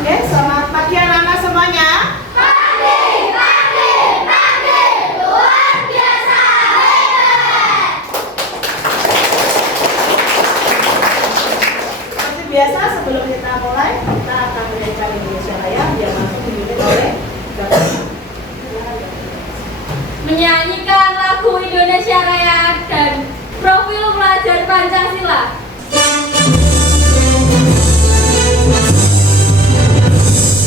Oke, selamat pagi anak-anak semuanya. Luar biasa hebat. Seperti biasa, sebelum kita mulai, kita akan menyanyikan Indonesia Raya yang langsung dipimpin oleh Bapak. Menyanyikan lagu Indonesia Raya dan profil pelajar Pancasila.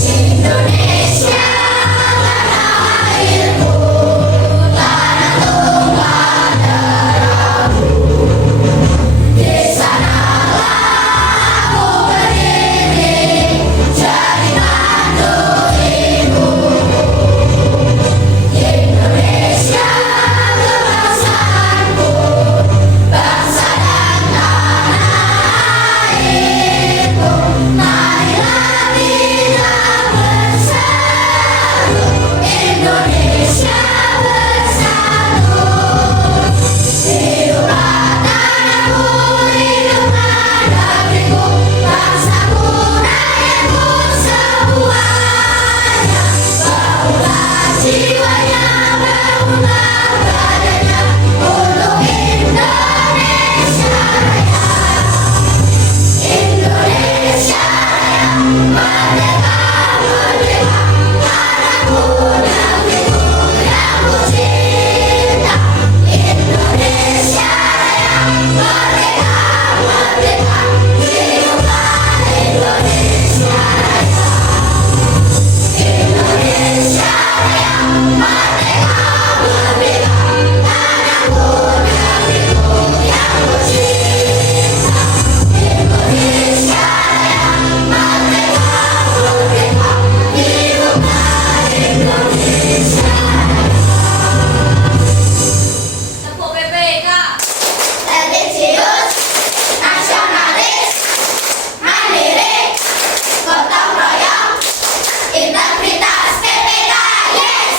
Indonesia tanah airku, tanah tumpah darahku. Di sanalah aku berdiri, jadi mantu ibuku. Indonesia kebangsaanku, bangsa dan tanah airku. Marilah kita bersatu, Indonesia bersatu. Hiduplah tanahku, hiduplah negeriku, bangsaku, rakyatku semuanya. Bahulah jiwanya, bangunlah badannya untuk Indonesia Raya. Indonesia Raya, merdeka, merdeka, tanahku, negeriku yang ku cinta. Indonesia Raya, merdeka, merdeka, hiduplah Indonesia Raya. Indonesia Raya, merdeka, merdeka, tanahku, negeriku yang ku cinta. Indonesia Raya, merdeka, merdeka, hiduplah Indonesia Raya. Tepuk PPK. Ambisius, nasionalis, mandiri, gotong royong, integritas PPK, yes!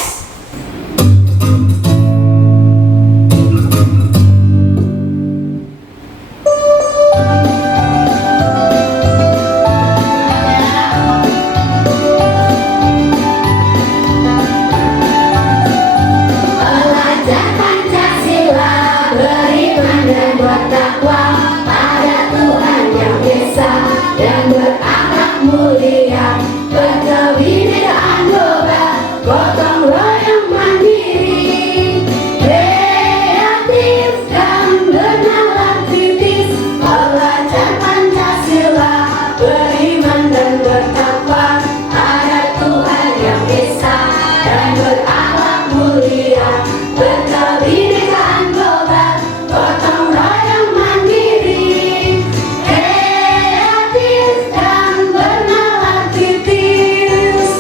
Belajar Pancasila, beriman dan bertakwa pada Tuhan yang Esa dan berakhlak mulia, berkebinekaan global, gotong royong mandiri, kreatif dan bernalar kritis. Belajar Pancasila, beriman dan bertakwa pada Tuhan yang Esa dan berakhlak mulia, berkebinekaan global, gotong royong mandiri, kreatif dan bernalar kritis.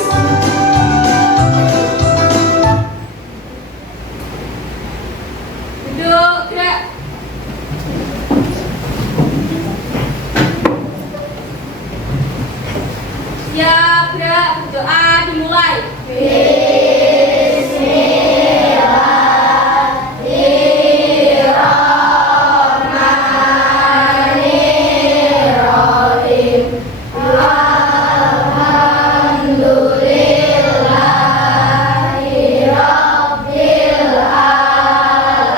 Duduk, gerak. Siap, gerak, doa dimulai. Bismillahirrahmanirrahim. Alhamdulillahi Rabbil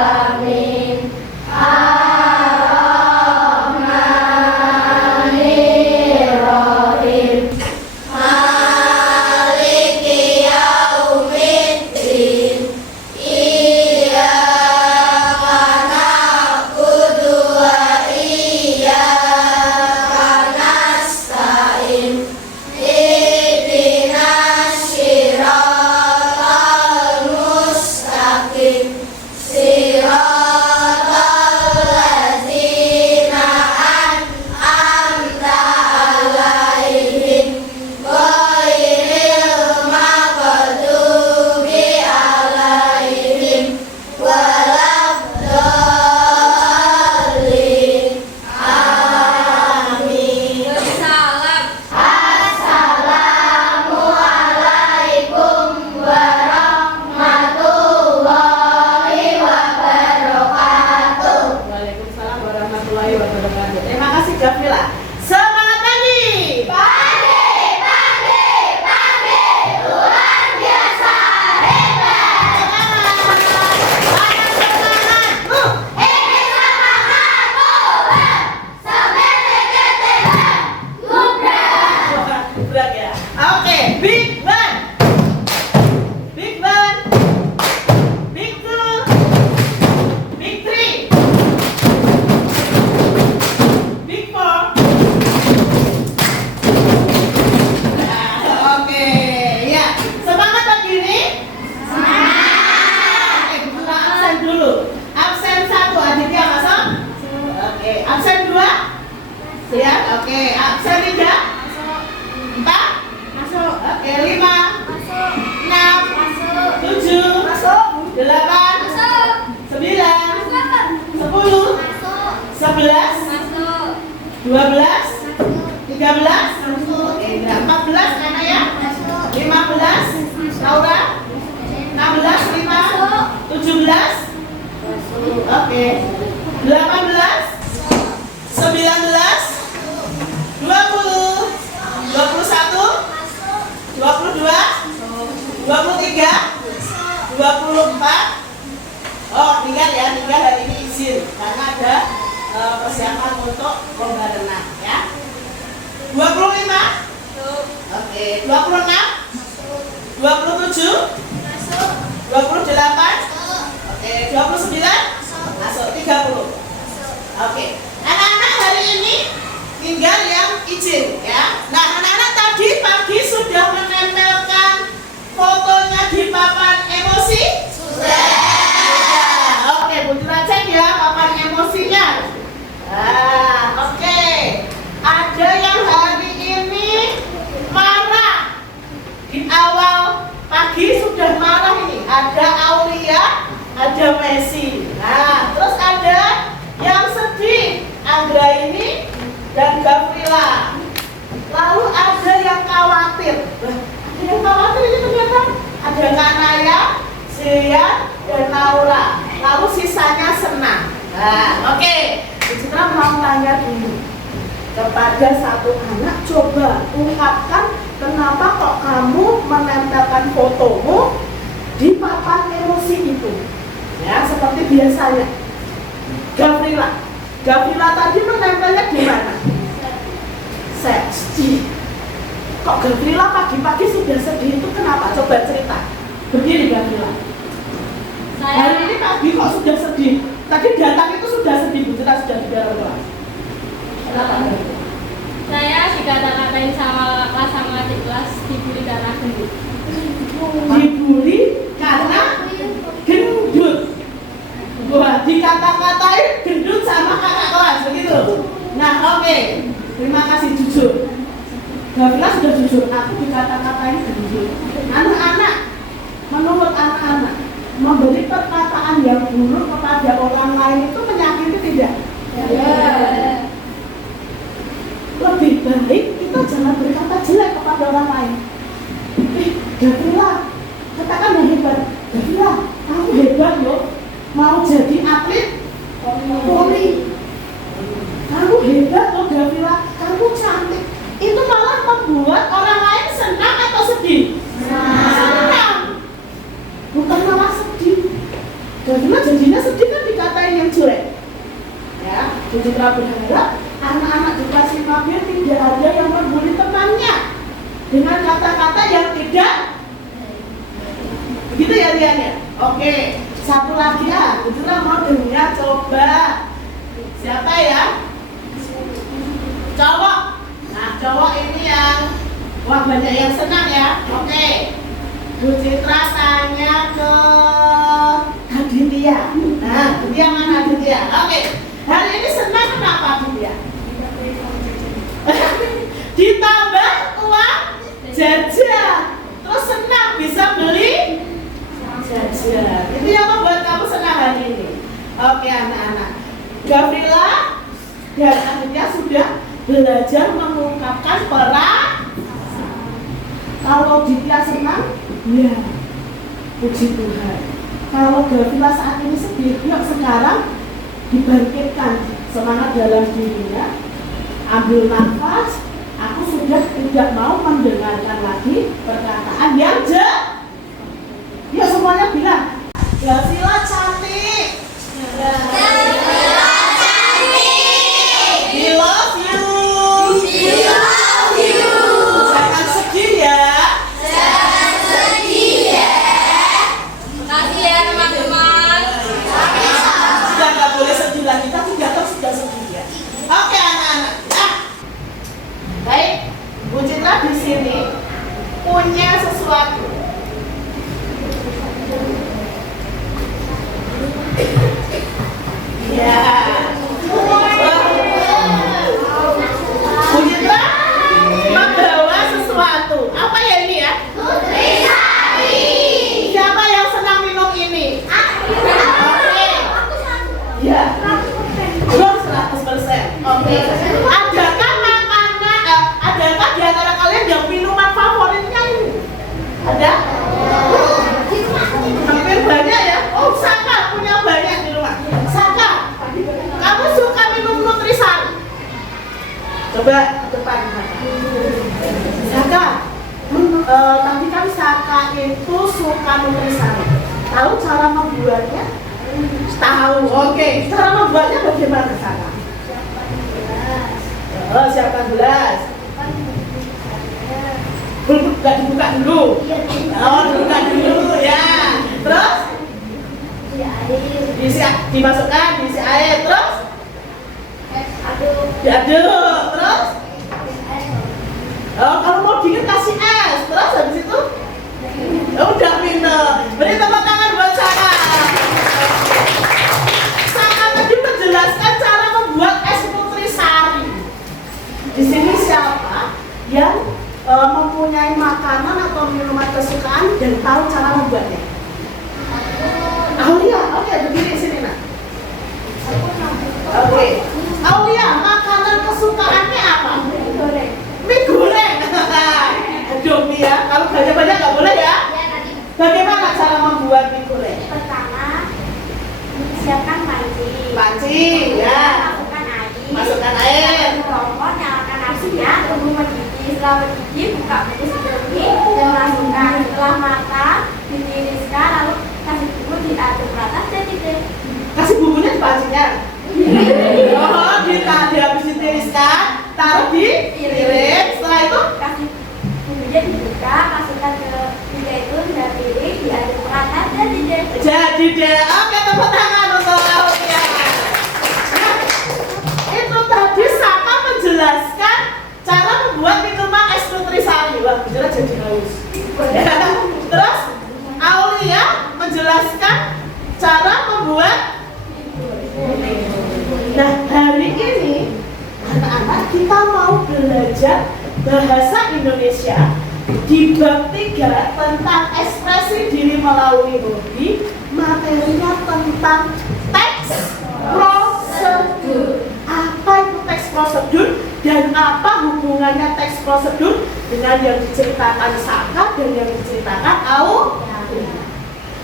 Alamin. Ar-Rahmanirrahim. Maliki Ya, oke. Absen 3. 4. Masuk. Oke, 5. Masuk. 6. Masuk. 7. Masuk. 8. Masuk. 9. Masuk. 10. Masuk. 11. Masuk. 12. 13. Masuk. Oke, 14 Nana ya. Masuk. 15. Laura. 16. 5. 17. Oke. 18. 19. 20. 21. 22. 23. 24. Oh, tinggal ya, tinggal hari ini izin karena ada persiapan untuk lomba renang ya. 25. Oke, 26. 27. 28. Oke, 29. Masuk 30. Oke. Anak-anak hari ini tinggal yang izin ya. Nah, anak-anak tadi pagi sudah menempelkan fotonya di papan emosi? Sudah. Oke, Bu Tira cek ya papan emosinya. Oke. Ada yang hari ini marah. Di awal pagi sudah marah ini. Ada Aulia, ada Messi. Nah, terus ada yang sedih, Anggra ini dan Gavrila. Lalu ada yang khawatir. Ada yang khawatir ini ternyata ada Kak Naya, Silya, dan Laura. Lalu sisanya senang. Nah, oke. Kita mau tanya dulu kepada satu anak, coba ungkapkan kenapa kok kamu menempelkan fotomu di papan emosi itu. Ya, seperti biasanya. Gavrila tadi menempelnya di mana? Sedih. Kok Gavrila pagi-pagi sudah sedih itu kenapa? Coba cerita. Begini Gavrila. Hari ini pagi kok sudah sedih? Tadi datang itu sudah sedih, Bu Tira sudah di dalam kelas. Kenapa? Saya dikata-katain sama kelas sama adik kelas dibully karena gendut. Dibully karena gendut. Wah, dikata-katain gendut sama kakak kelas, begitu? Nah, oke. Terima kasih jujur. Gavrila sudah jujur, aku dikata-katain gendut. Anak-anak, menurut anak-anak, memberi perkataan yang buruk kepada orang lain itu menyakiti tidak? Ya. Lebih baik kita jangan berkata jelek kepada orang lain. Gavrila, katakan yang hebat. Gavrila, kamu hebat loh. Mau jadi atlet voli. Kamu hebat loh Gavrila, kamu cantik. Itu malah membuat orang lain senang atau sedih? Senang. Bukan malah sedih. Gavrila jadinya sedih kan dikatain yang jelek. Ya, jadi berharap anak-anak di kelas 5B tidak ada yang membuli temannya dengan kata-kata yang tidak. Begitu ya Lian ya? Oke. Satu lagi ya, itulah mau dengar coba. Siapa ya? Cowok. Nah, cowok ini yang wah banyak yang senang ya. Oke. Bu Citra tanya ke Aditya. Nah, Aditya mana Aditya? Oke. Hari ini senang kenapa Aditya? Ditambah uang jajan. Terus senang bisa beli jajan. Itu yang membuat kamu senang hari ini. Oke anak-anak. Gavrila dan Aditya sudah belajar mengungkapkan perasaan. Kalau Aditya senang, ya puji Tuhan. Kalau Gavrila saat ini sedih, yuk sekarang dibangkitkan semangat dalam dirinya. Ambil nafas. Aku sudah tidak mau mendengarkan lagi perkataan yang jelek. Ya semuanya bilang, Gavrila cantik. Gavrila cantik. We love you. We love you. Jangan sedih ya. Jangan sedih ya. Makasih ya teman-teman. Sudah nggak boleh sedih lagi, tapi jatuh sudah sedih ya. Oke anak-anak. Baik, Bu Citra di sini punya sesuatu. Ya. Adakah makanan, adakah di antara kalian yang minuman favoritnya ini? Ada? Hampir banyak ya. Oh, Saka punya banyak di rumah. Saka, kamu suka minum Nutrisari? Coba ke depan. Saka, tadi kan Saka itu suka Nutrisari. Tahu cara membuatnya? Tahu. Oke. Cara membuatnya bagaimana, Saka? Oh, siapkan gelas. Buka dulu. Oh, dibuka dulu ya. Terus? Dimasukkan, diisi air. Terus? Diaduk. Terus? Oh, kalau mau dingin kasih es. Terus habis itu? Oh, udah minum. Beri tepuk tangan buat Saka. Saka tadi menjelaskan cara membuat es Nutrisari. Di sini siapa yang mempunyai makanan atau minuman kesukaan dan tahu cara membuatnya? Aulia, oke, berdiri sini nak. Oke, Aulia, makanan kesukaannya apa? Mie goreng. Aduh, Mie ya, kalau banyak-banyak nggak boleh ya? Bagaimana cara membuat mie goreng? Pertama, siapkan Panci, ya. Masukkan air. Kompor, nyalakan apinya, tunggu mendidih. Setelah mendidih, buka petis mie dan masukkan. Setelah matang, ditiriskan, lalu kasih bumbu diaduk rata dan didih. Kasih bumbunya di pancinya. Oh, habis ditiriskan, taruh di piring. Setelah itu Kasih bumbunya dibuka, masukkan ke zaitun dan piring, diaduk rata dan didih. jadi deh. Oke, tepuk tangan untuk Aulia. Nah, itu tadi Saka menjelaskan cara membuat minuman es Nutrisari. Wah, beneran jadi haus. Terus Aulia menjelaskan cara membuat. Nah, hari ini anak-anak kita mau belajar bahasa Indonesia di bab 3 tentang ekspresi diri melalui hobi. Materinya tentang teks prosedur. Apa itu teks prosedur dan apa hubungannya teks prosedur dengan yang diceritakan Saka dan yang diceritakan Aulia.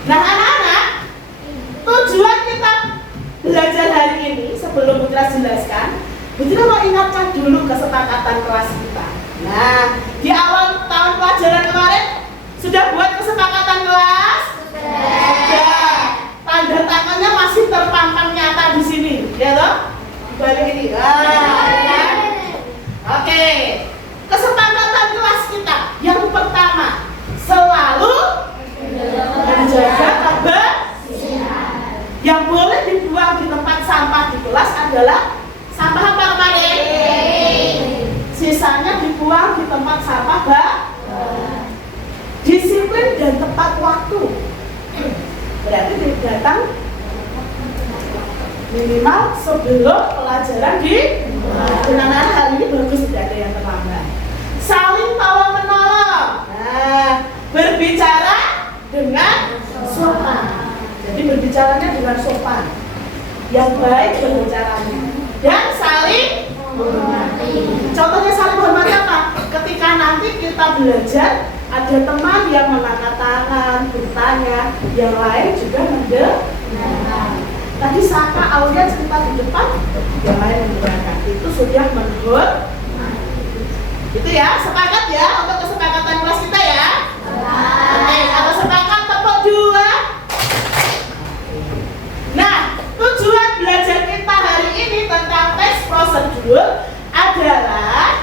Nah, anak-anak, tujuan kita belajar hari ini sebelum Putra jelaskan, Putra mau ingatkan dulu kesepakatan kelas kita. Nah, di awal tahun pelajaran kemarin sudah buat kesepakatan kelas? Sudah. Tanda tangannya masih terpampang nyata di sini, ya toh? Balik ini. Ya. Oke. Kesepakatan kelas kita yang pertama, selalu menjaga kebersihan. Yang boleh dibuang di tempat sampah di kelas adalah sampah apa kemarin? Sisanya dibuang di tempat sampah disiplin dan tepat waktu. Berarti datang minimal sebelum pelajaran di anak-anak hari ini bagus, tidak ada yang terlambat. Saling tolong menolong. Nah, berbicara dengan sopan. Jadi berbicaranya dengan sopan, yang baik berbicaranya, dan saling menghormati. Contohnya saling menghormati apa? Ketika nanti kita belajar, ada teman yang mengangkat tangan, bertanya, yang lain juga mendengarkan. Tadi Saka Aulia cerita di depan, yang lain mendengarkan. Itu sudah menghormati. Itu ya, sepakat ya untuk kesepakatan kelas kita ya. Oke, kalau sepakat tepuk dua. Nah, tujuan belajar kita hari ini tentang teks prosedur adalah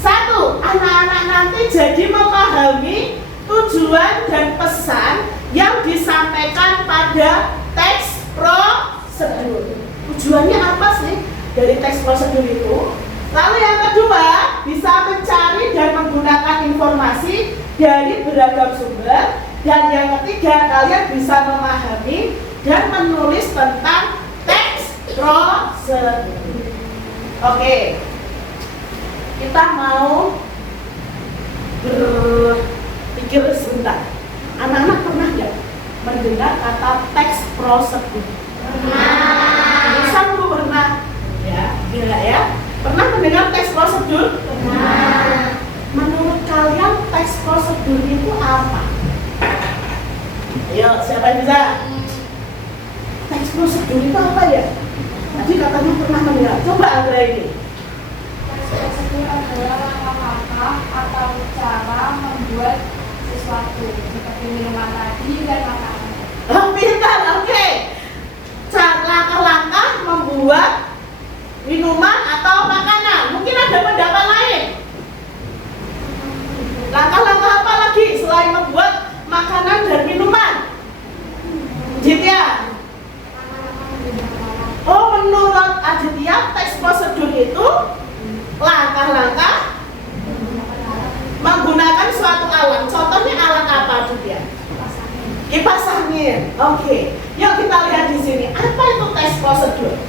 satu, anak-anak nanti jadi memahami tujuan dan pesan yang disampaikan pada teks prosedur. Tujuannya apa sih dari teks prosedur itu? Lalu yang kedua, bisa mencari dan menggunakan informasi dari beragam sumber. Dan yang ketiga, kalian bisa memahami dan menulis tentang teks prosedur. Oke, kita mau berpikir sebentar. Anak-anak pernah nggak mendengar kata teks prosedur? Bisa belum pernah? Ya, enggak ya? Ayo, siapa yang bisa? Teks prosedur itu apa ya? Tadi katanya pernah mendengar. Coba Andra ini. Prosedur adalah langkah-langkah atau cara membuat sesuatu seperti minuman tadi dan makanan. Oh, pintar, oke. Langkah-langkah membuat minuman atau makanan. Mungkin ada pendapat lain. Langkah-langkah apa lagi selain membuat makanan dan minuman? Aditya. Oh, menurut Aditya, teks prosedur itu langkah-langkah menggunakan suatu alat. Contohnya alat apa, Aditya? Kipas angin. Oke. Yuk kita lihat di sini. Apa itu teks prosedur?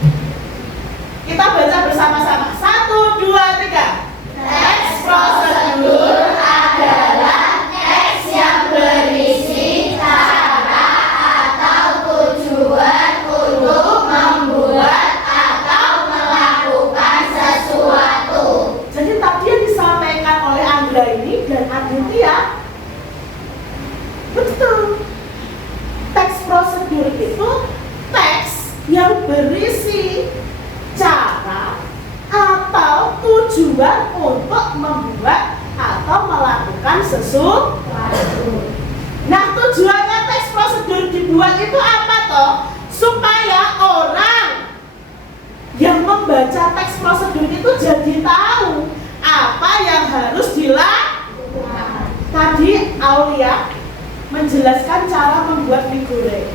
Kita baca bersama-sama. 1, 2, 3. Teks prosedur adalah teks yang berisi cara atau tujuan untuk membuat atau melakukan sesuatu. Jadi tadi yang disampaikan oleh Andra ini dan Aditya betul. Teks prosedur itu teks yang berisi cara atau tujuan untuk membuat atau melakukan sesuatu. Nah, tujuannya teks prosedur dibuat itu apa toh? Supaya orang yang membaca teks prosedur itu jadi tahu apa yang harus dilakukan. Tadi Aulia menjelaskan cara membuat mie goreng.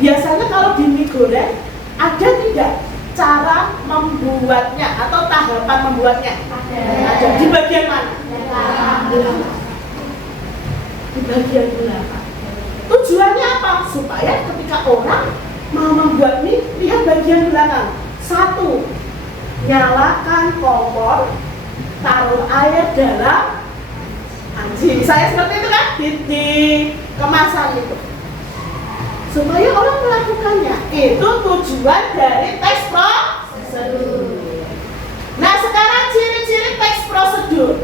Biasanya kalau di mie goreng ada tidak cara membuatnya atau tahapan membuatnya? Ada. Di bagian mana? Belakang. Di bagian belakang. Tujuannya apa? Supaya ketika orang mau membuat mie, lihat bagian belakang. 1. Nyalakan kompor, taruh air dalam panci. Saya seperti itu kan di kemasan itu. Supaya orang melakukannya. Itu tujuan dari teks prosedur. Nah, sekarang ciri-ciri teks prosedur.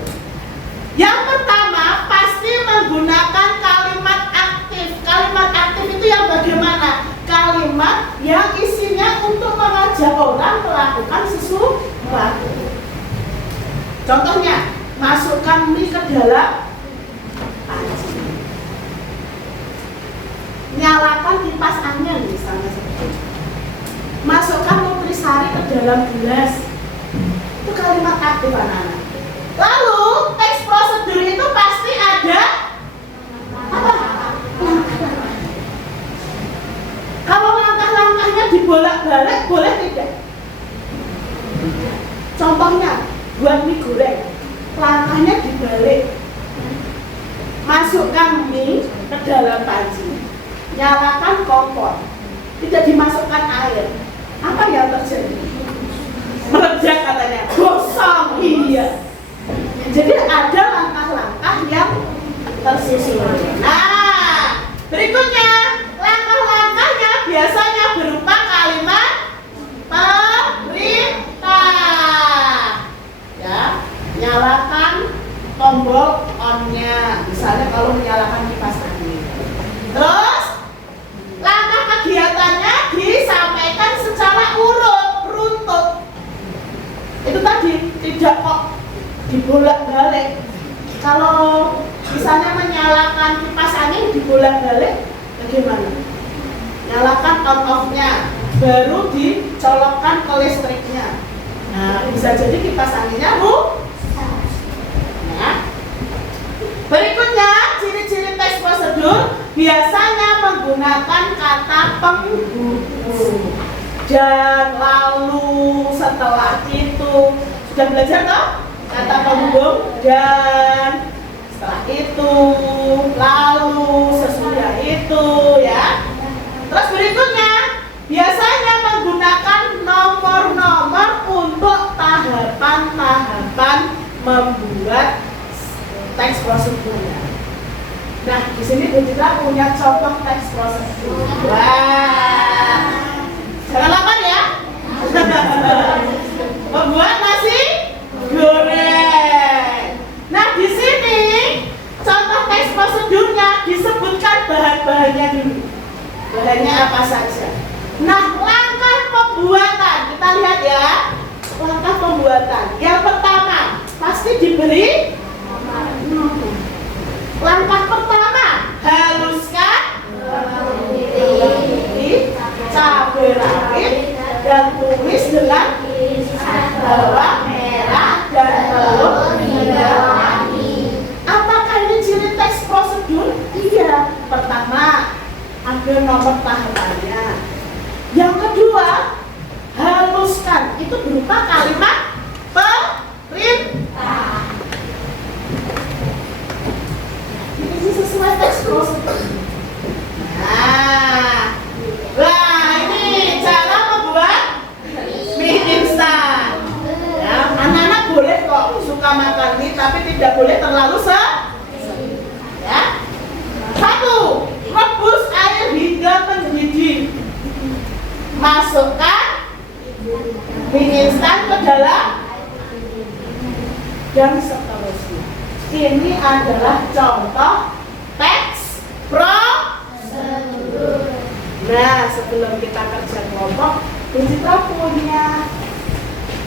Yang pertama, pasti menggunakan kalimat aktif. Kalimat aktif itu yang bagaimana? Kalimat yang isinya untuk mengajak orang melakukan sesuatu. Contohnya, masukkan mie ke dalam panci. Nyalakan kipas angin misalnya seperti itu. Masukkan nutrisari ke dalam gelas. Itu kalimat aktif anak-anak. Lalu teks prosedur itu pasti ada apa? Kalau langkah-langkahnya dibolak-balik boleh tidak? Contohnya buat mie goreng, langkahnya dibalik. Masukkan mie ke dalam panci. Nyalakan kompor, tidak dimasukkan air. Apa yang terjadi? Meledak katanya, gosong. Iya. Jadi ada langkah-langkah yang tersusun. Nah, berikutnya langkah-langkahnya biasanya berupa kalimat perintah. Ya, nyalakan tombol on-nya. Misalnya kalau menyalakan kipas angin. Terus langkah kegiatannya disampaikan secara runtut. Itu tadi tidak kok dibolak-balik. Kalau misalnya menyalakan kipas angin dibolak-balik, bagaimana? Nyalakan on-off-nya, baru dicolokkan ke listriknya. Nah, bisa jadi kipas anginnya rusak. Nah, berikutnya ciri-ciri teks prosedur biasanya menggunakan kata penghubung. Dan lalu setelah itu sudah belajar toh? Kata penghubung dan setelah itu, lalu sesudah itu ya. Terus berikutnya biasanya menggunakan nomor-nomor untuk tahapan-tahapan membuat teks prosedurnya. Nah, di sini Bu Citra punya contoh teks prosedur. Wah, jangan lupa ya. Membuat nasi goreng. Nah, di sini contoh teks prosedurnya disebutkan bahan-bahannya dulu. Bahannya apa saja. Nah, langkah pembuatan. Kita lihat ya. Langkah pembuatan. Yang pertama, pasti diberi. Langkah pertama, haluskan cabai rawit dan tumis dengan bawang merah dan telur hingga wangi. Apakah ini ciri teks prosedur? Iya. Pertama, ada nomor tahapannya. Yang kedua, haluskan. Itu berupa kalimat perintah. Ini sesuai teks prosedur. Nah, ini cara membuat mie instan. Ya, anak-anak boleh kok suka makan mie, tapi tidak boleh terlalu ya. 1. Rebus air hingga mendidih. Masukkan mie instan ke dalam dan seterusnya. Ini adalah contoh teks prosedur. Nah, sebelum kita kerja kelompok, Bu Citra punya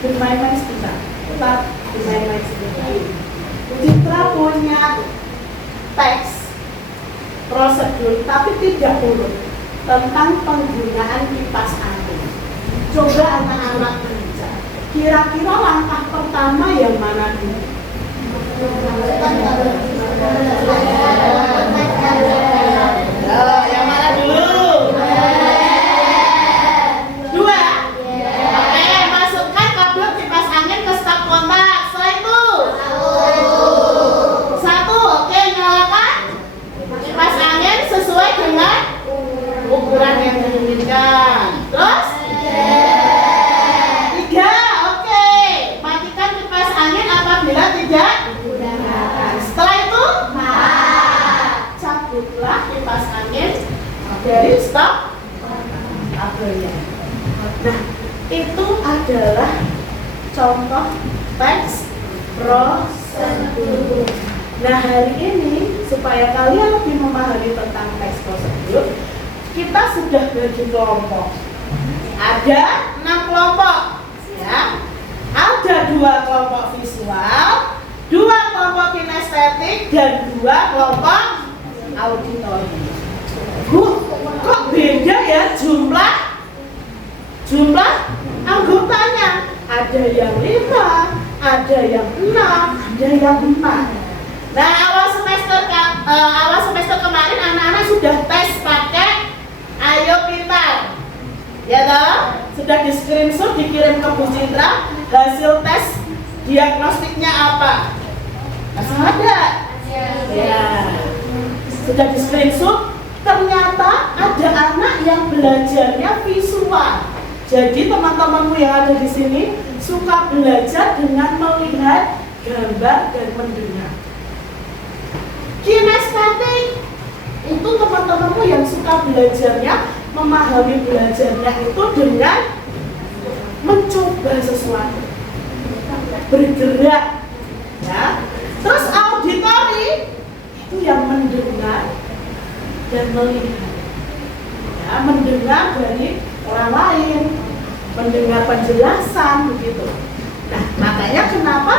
bermain-main sebentar. Kita bermain-main sebentar. Bu Citra punya teks prosedur, tapi tidak urut tentang penggunaan kipas angin. Coba anak-anak kerja. Kira-kira langkah pertama yang mana dulu? Yang mana dulu? 2. Oke, masukkan kabel kipas angin ke stop kontak. Setelah itu 1. Oke, nyalakan kipas angin sesuai dengan ukuran yang diinginkan. Terus 3. Oke, matikan kipas angin apabila tidak digunakan. Setelah itu cabutlah kipas angin dari stop kabelnya. Nah, itu adalah contoh teks prosedur. Nah, hari ini supaya kalian lebih memahami tentang teks prosedur, kita sudah bagi kelompok. Ada 6 kelompok, ya. Ada 2 kelompok visual, 2 kelompok kinestetik, dan 2 kelompok auditori. Bu, kok beda ya jumlah anggotanya? Ada yang 5, ada yang 6, ada yang 4. Nah, awal semester kemarin anak-anak sudah tes pakai Ayo Pintar. Ya toh? Sudah di screenshot dikirim ke Bu Citra hasil tes diagnostiknya apa? Masih ada? Ya. Sudah di screenshot, ternyata ada anak yang belajarnya visual. Jadi teman-temanmu yang ada di sini suka belajar dengan melihat gambar dan mendengar. Kinestetik itu teman-temanmu yang suka belajarnya, memahami belajarnya itu dengan mencoba sesuatu, bergerak, ya. Terus auditori itu yang mendengar dan melihat, ya, mendengar dari orang lain, mendengar penjelasan begitu. Nah, makanya kenapa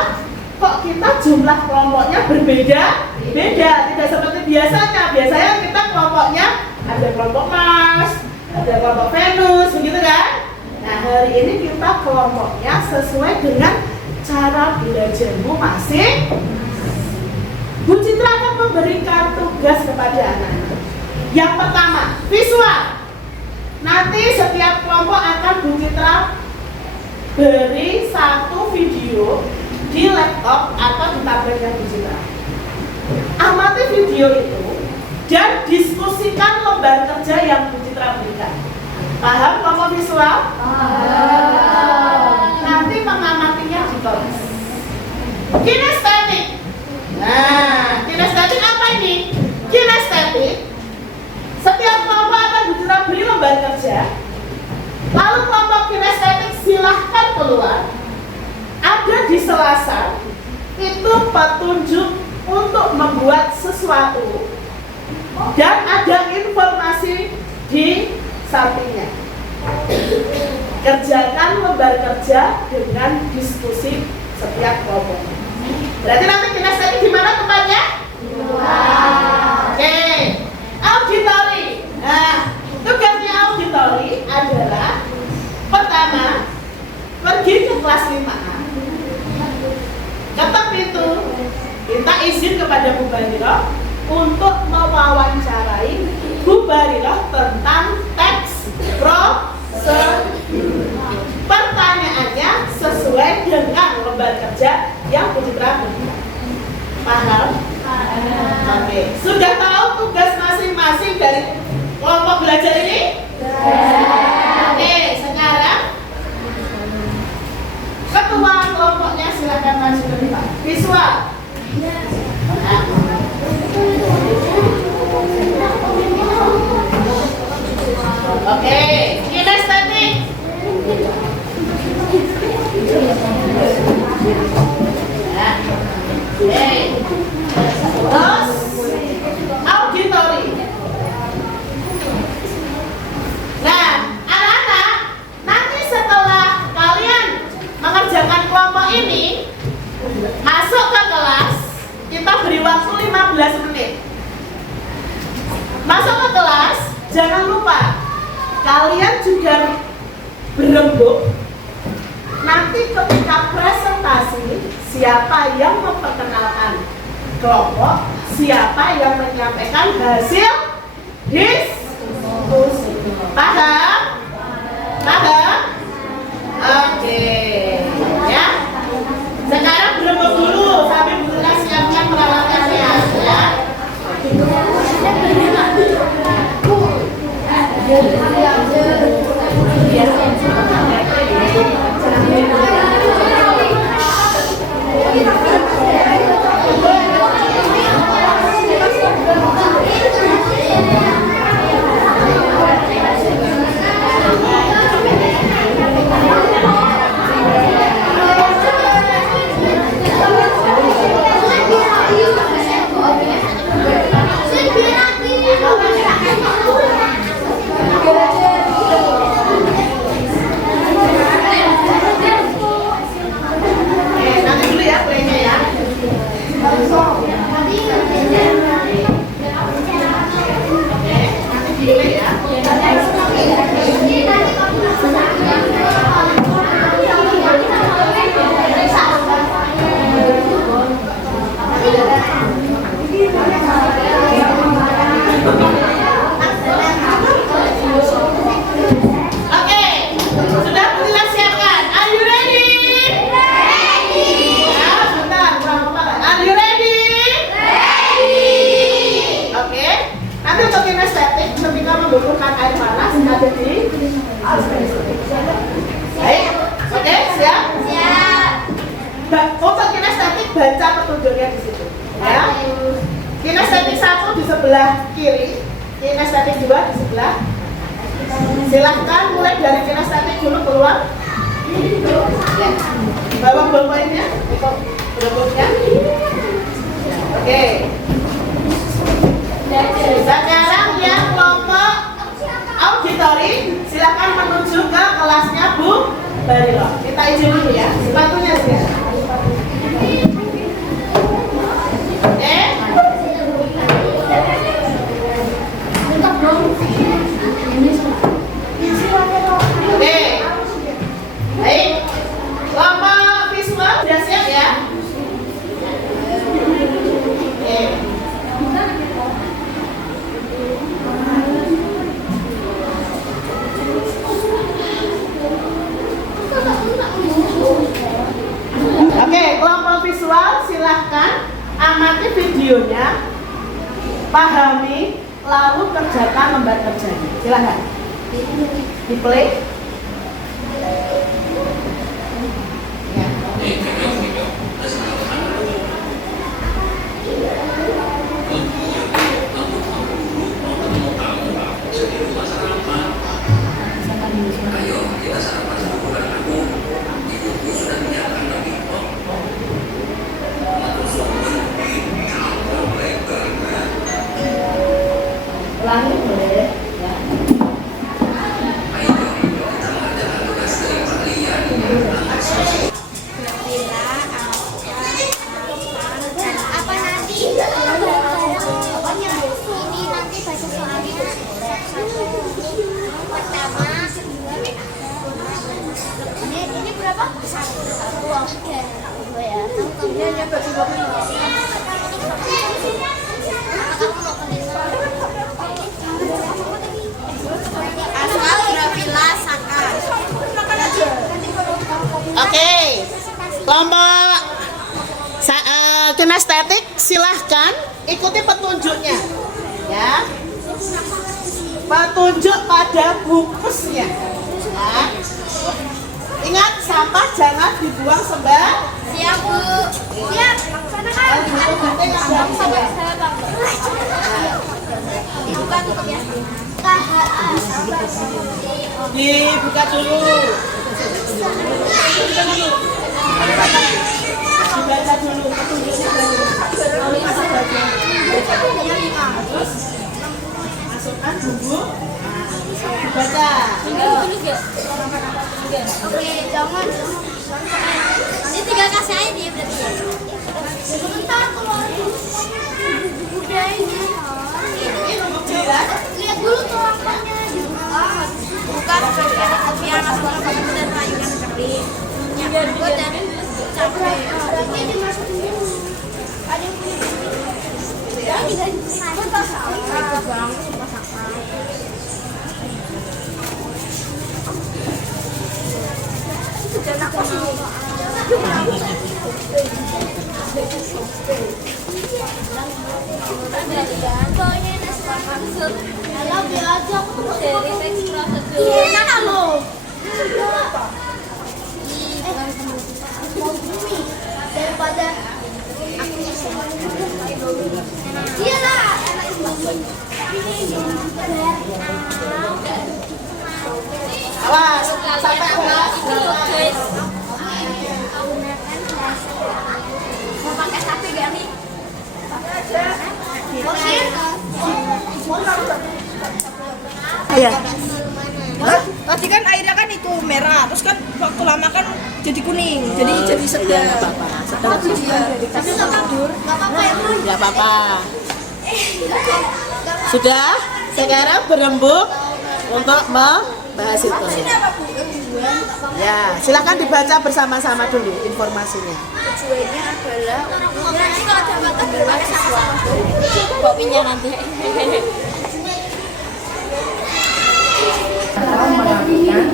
kok kita jumlah kelompoknya berbeda? Tidak seperti biasanya. Biasanya kita kelompoknya ada kelompok Mars, ada kelompok Venus, begitu kan? Nah, hari ini kita kelompoknya sesuai dengan cara belajarmu masing. Bu Citra akan memberikan tugas kepada anak-anak. Yang pertama, visual. Nanti setiap kelompok akan Bu Citra beri 1 video di laptop atau di tabletnya Bu Citra. Amati video itu dan diskusikan lembar kerja yang Bu Citra berikan. Paham kelompok visual? Nanti mengamatinya di kelas. Kinestetik. Nah, kinestetik apa ini? Kinestetik, setiap kelompok akan Bu Citra beri lembar kerja. Lalu kelompok kinestetik silahkan keluar. Ada di selasar itu petunjuk untuk membuat sesuatu dan ada informasi di sampingnya. Kerjakan lembar kerja dengan diskusi setiap kelompok. Berarti nanti kinestetik di mana tempatnya? Oke. Auditori. Nah, tugasnya auditori adalah pertama, pergi ke kelas 5A. Ketok pintu, minta izin kepada Bu Bariroh untuk mewawancarai Bu Bariroh tentang teks prosedur. Pertanyaannya sesuai dengan lembar kerja yang Bu Citra beri. Paham? Oke. Sudah tahu tugas masing-masing dari kelompok belajar ini? Oke, sekarang ketua kelompoknya silakan maju ke depan. Visual. Oke, kinestetik. Terus auditori. Nah, anak-anak, nanti setelah kalian mengerjakan kelompok ini, masuk ke kelas, kita beri waktu 15 menit. Masuk ke kelas, jangan lupa kalian juga berembuk. Nanti ketika presentasi, siapa yang memperkenalkan kelompok, siapa yang menyampaikan hasil diskusi. Paham? Paham? Oke. Ya. Sekarang berembuk dulu sambil Bu Lina siapkan peralatannya, ya. Nanti dulu ya playnya ya. Nanti di-play ya. Oke, sudah mulai siapkan. Are you ready? Ready. Ya, bentar, kurang kepala. Are you ready? Ready. Oke, nanti untuk kinestetik ketika membutuhkan air panas ada di baik. Oke, siap? Siap. Untuk kinestetik baca petunjuknya di situ. Ya. Kinestetik 1 di sebelah kiri, kinestetik 2 di sebelah. Silahkan mulai dari kinestetik dulu keluar. Ya. Bawa ballpointnya, ikut berikutnya. Oke. Sekarang yang kelompok auditori, silakan menuju ke kelasnya Bu Bariroh. Kita izin dulu ya, sepatunya sih. Oke. Oke. Baik. Kelompok visual sudah siap ya? Oke. Oke, kelompok visual silahkan amati videonya, pahami, lalu kerjakan lembar kerjanya. Silahkan di play. Ayo kita sarapan dulu karena aku ibuku sudah menyiapkan lagi. Ulangi boleh ya. Bila dan apa nanti? Pokoknya ini nanti baca soalnya. Pertama, ini berapa? Satu. Oke. Dua ya. Kemudian yang kedua. Asal Grafila Saka. Oke. Kelompok kinestetik silahkan ikuti petunjuknya. Ya. Petunjuk pada bungkusnya. Ya. Ingat sampah jangan dibuang sembarangan. Siap, Bu. Siap. Sana kan. Dibuka tutup ya. Dibuka dulu. Dibaca dulu petunjuknya. Terus masukkan bumbu. Dibaca. Oke, jangan. Ini tinggal kasih aja dia berarti ya. Sebentar keluar. Udah ini. Jelas. Lihat dulu tuh apanya. Bukan kopian langsung dan rayuan seperti nyangkut dan capek. Ini dimasukin dulu. Ada yang punya. Ya, tidak disayang. Itu bang, sumpah sakit. Halo, biar aja aku tuh dari teks prosedur. Iya, halo. Mau bumi daripada aku iya lah. Awas, sampai awas. Mau pakai sapi gak nih? Iya. Tadi kan airnya kan itu merah, terus kan waktu lama kan jadi kuning, jadi sedang. Tapi nggak kabur, nggak apa-apa ya Bu? Enggak apa-apa. Sudah? Sekarang berembuk untuk membahas itu. Ya, silakan dibaca bersama-sama dulu informasinya. Tujuannya adalah nanti kalau ada batas berbagai sama-sama kopinya nanti. Atau melakukan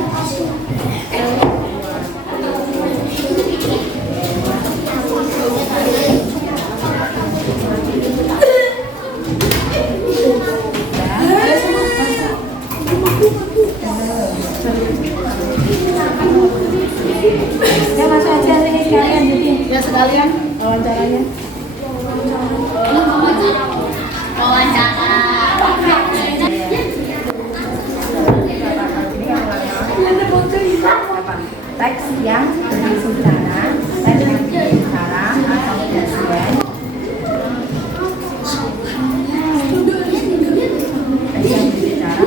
ya langsung aja nih kalian jadi ya sekalian wawancaranya. Teks yang berisi cara, teks yang berisi cara atau tujuan. Teks yang berisi cara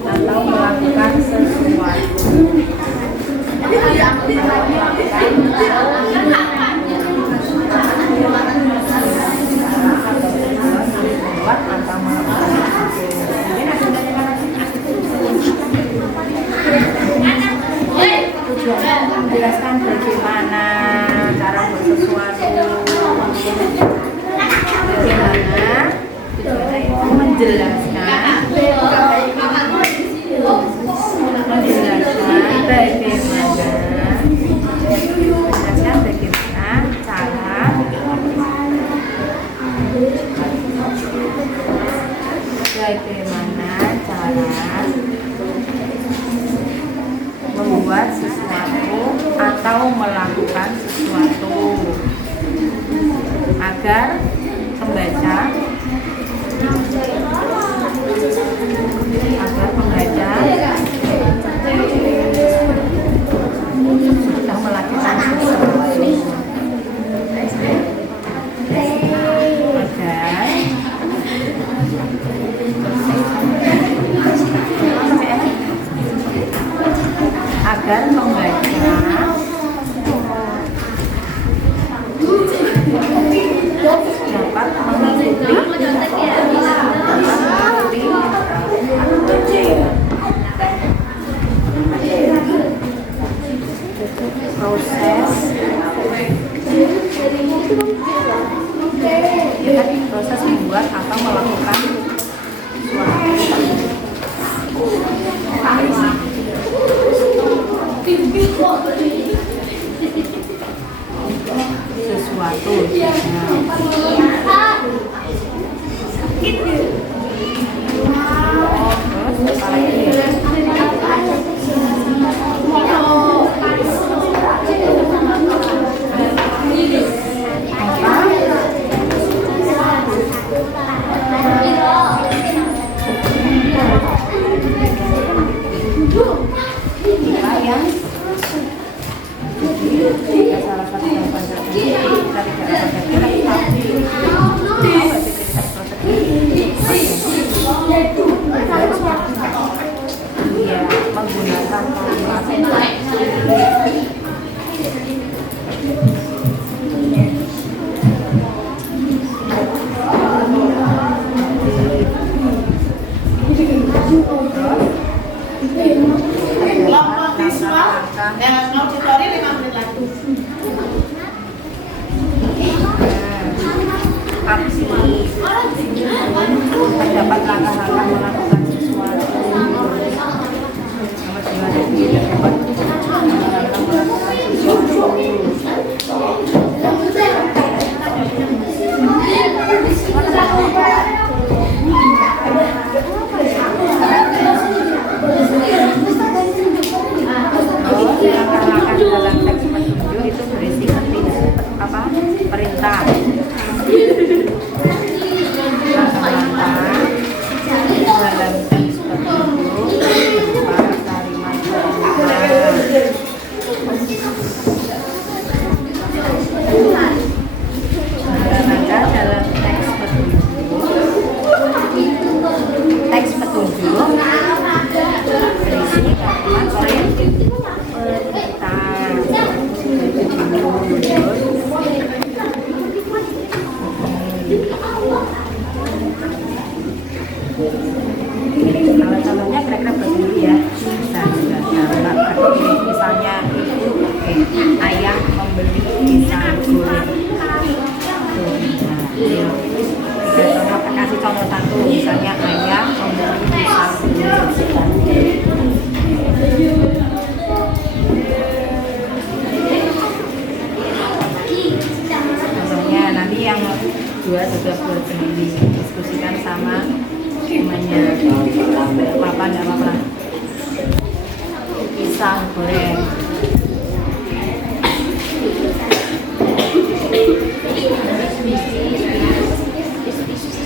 atau atau melakukan sesuatu. Tujuannya untuk menjelaskan bagaimana cara bersesuatu, bagaimana menjelaskan bagaimana cara membuat sesuatu atau melakukan sesuatu agar pembaca sudah melakukan sesuatu agar kan proses membuat atau melakukan sesuatu. Terus apa lagi? Salah satu yang kita tidak iya, menggunakan Kelompok visual yang mau tutori 5 menit lagi. aksi terdapat langkah-langkah melakukan sesuatu. Nomor 5 terdapat langkah melakukan sesuatu. Langkah-langkah dalam teks petunjuk itu berisi perintah. Langkah-langkah dalam teks petunjuk berupa kalimat perintah. Langkah-langkah dalam teks petunjuk berisi kalimat contohnya kira-kira begini ya. Misalnya ayah membeli pisang goreng. Kita kasih contoh satu, misalnya ayah membeli pisang goreng. Contohnya nanti yang dua sudah buat sendiri, diskusikan sama temannya. Apa enggak apa-apa. Pisang goreng.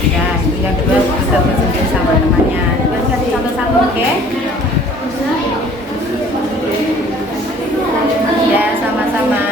Ya, yang kedua sudah buat sendiri sama temannya. Kita kasih contoh satu, oke? Ya, sama-sama.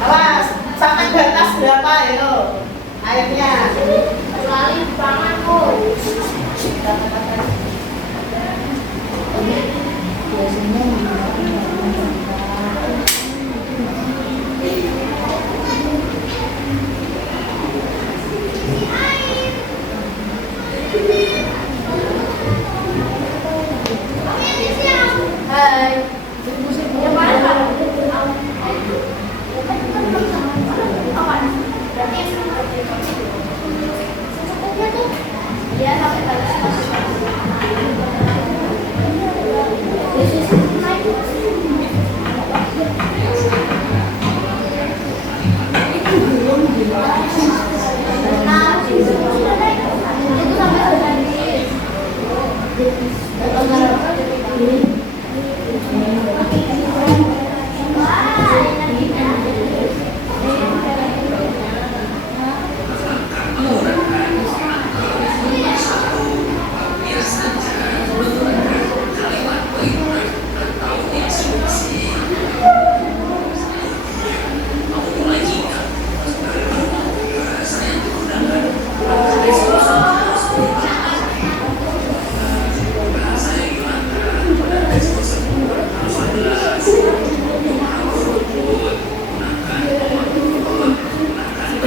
Awas, sampai batas berapa ya? Airnya. Kecuali panganku. Hai. Dia sampai batas.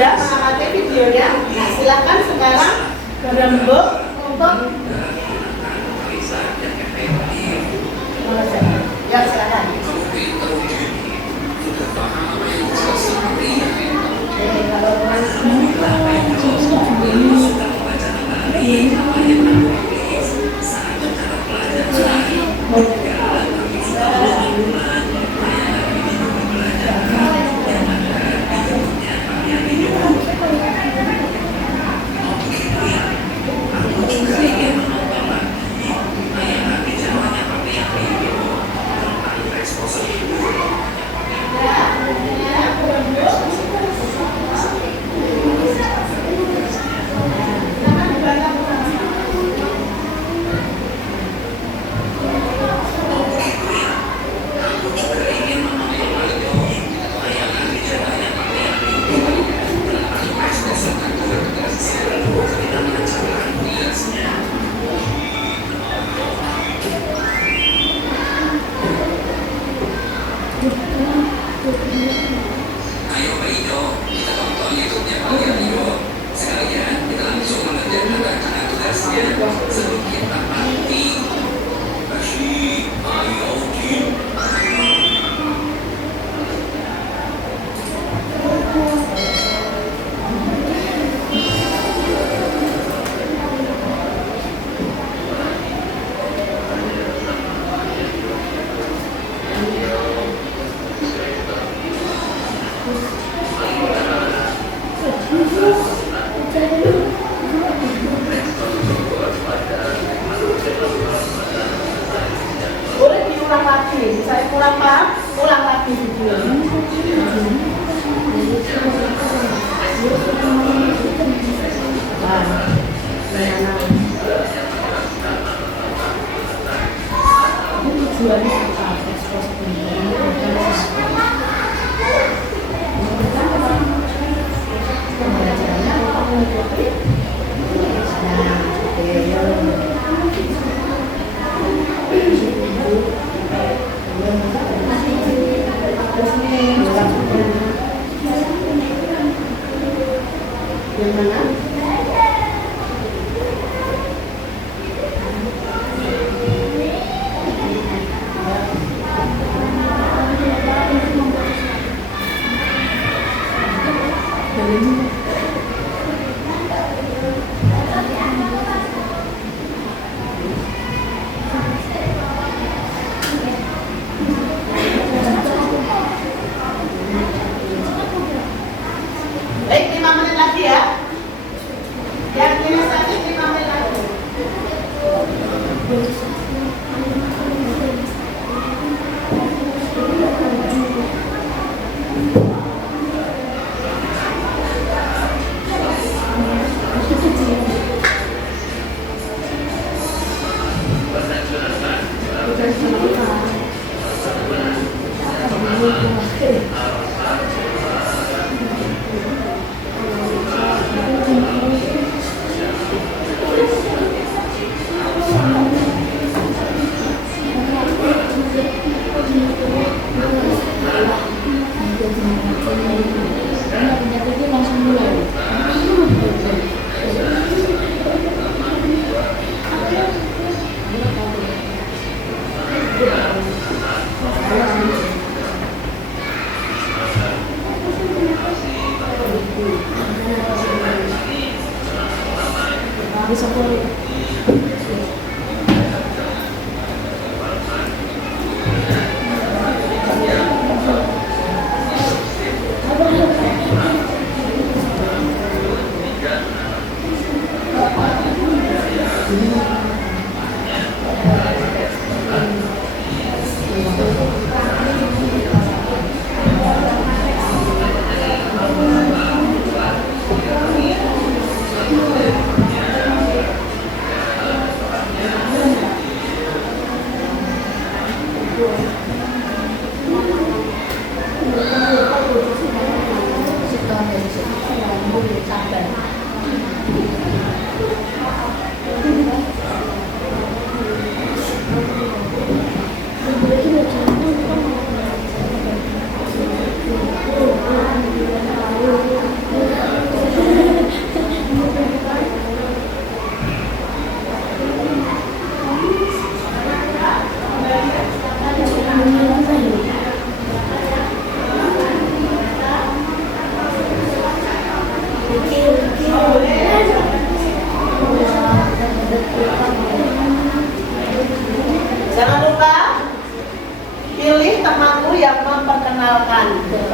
sudah mengamati videonya. Nah, silakan sekarang berembuk untuk ya silakan. Boleh diulang lagi, saya kurang paham, ulang lagi videonya. Tujuannya apa? Ekspos pembelajarannya apa mengikuti? Nah, yang mana? Baik, 5 menit lagi ya. Yang ini saja 5 menit lagi.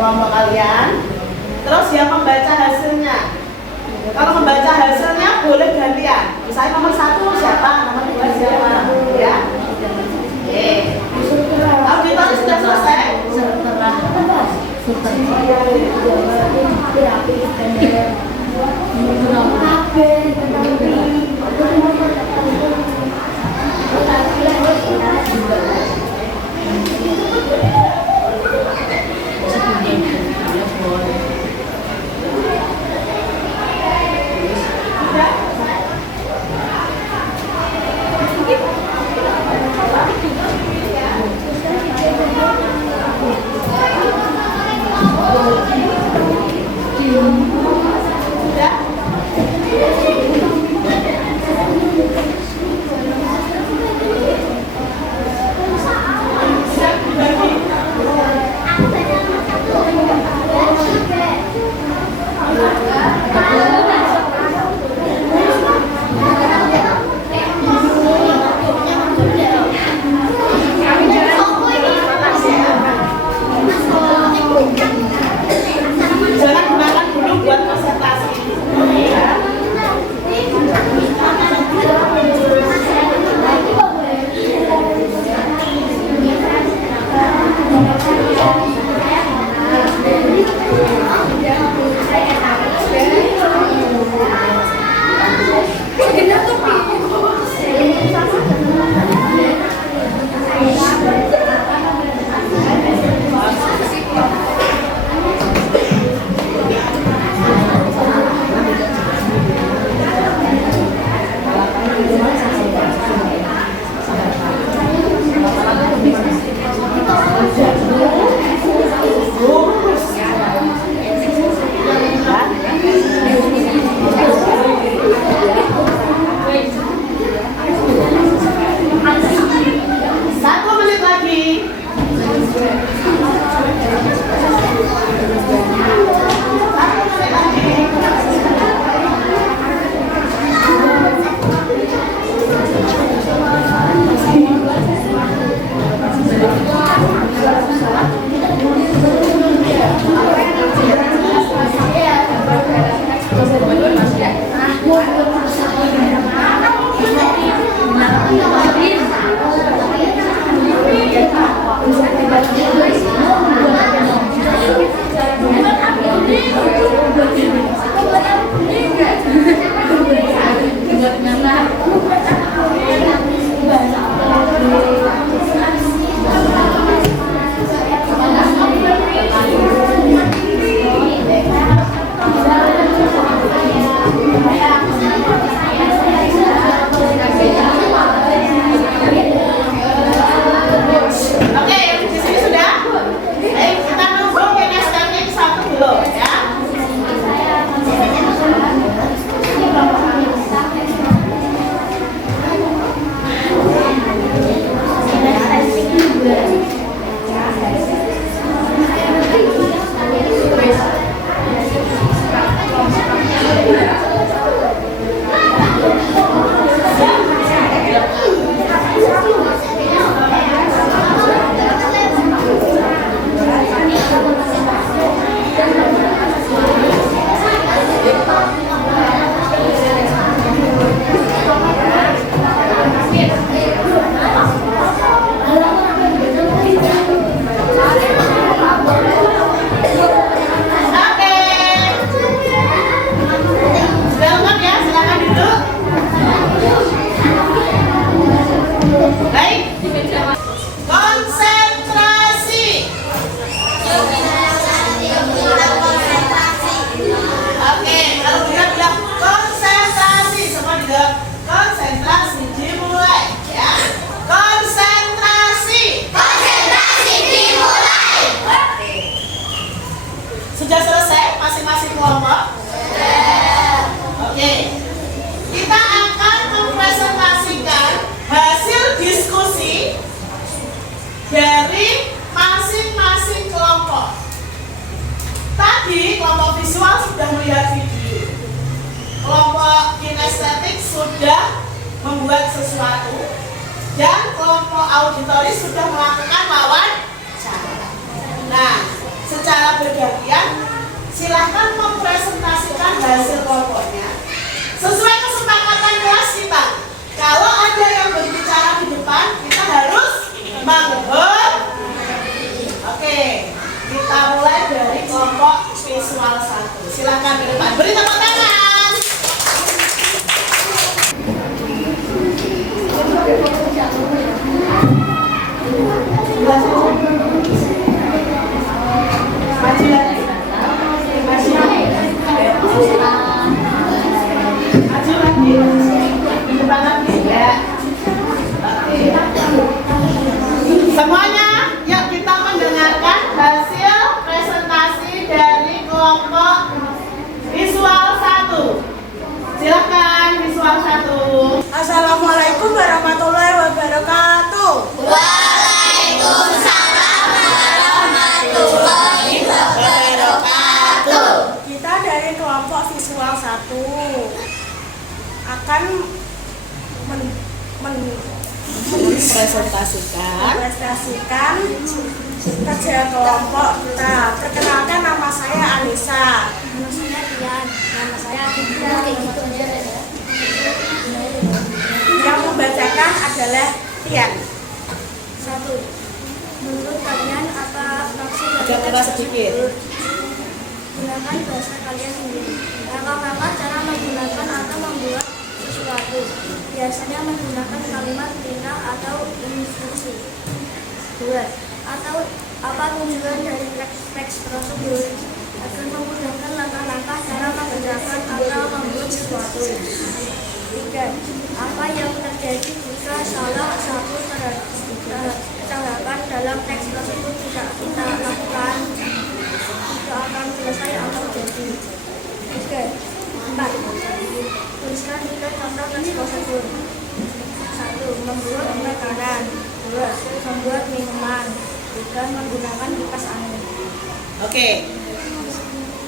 kelompok kalian. Terus yang membaca hasilnya. Kalau membaca hasilnya boleh gantian. Misalnya nomor 1 siapa, nomor 2 siapa, ya. Oke. Auditori sudah selesai. Jangan gunakan dulu buat presentasi. Ya. membuat sesuatu dan kelompok auditoris sudah melakukan wawancara. Nah, secara bergantian silahkan mempresentasikan hasil kelompoknya sesuai kesepakatan kelas kita. Kalau ada yang berbicara di depan, kita harus menghormati. Oke, kita mulai dari kelompok visual 1. Silakan di depan, beri tepuk tangan. Maju lagi. Maju lagi. Di depan lagi ya. Semuanya, yuk kita mendengarkan hasil presentasi dari kelompok visual 1. Silakan visual 1. Assalamualaikum warahmatullahi wabarakatuh. Waalaikumsalam warahmatullahi wabarakatuh. Kita dari kelompok visual 1 akan mempresentasikan kerja kelompok kita. Perkenalkan, nama saya Anissa. Nama saya Dian. Nama saya Aditya. Kayak gitu aja ya. Yang membacakan adalah Tian. 1. Menurut kalian apa maksud dari Agak keras sedikit. gunakan bahasa kalian sendiri. Langkah-langkah cara menggunakan atau membuat sesuatu. Biasanya menggunakan kalimat perintah atau instruksi. 2. Atau apa tujuan dari teks prosedur agar memudahkan langkah-langkah cara mengerjakan atau membuat sesuatu. 3. Apa yang terjadi jika salah satu tahapan dalam teks tersebut tidak kita lakukan, tidak akan selesai atau jadi. 4. Tuliskan tiga contoh teks prosedur. 1. Membuat makanan. 2. Membuat minuman. 3. Menggunakan kipas angin. Oke.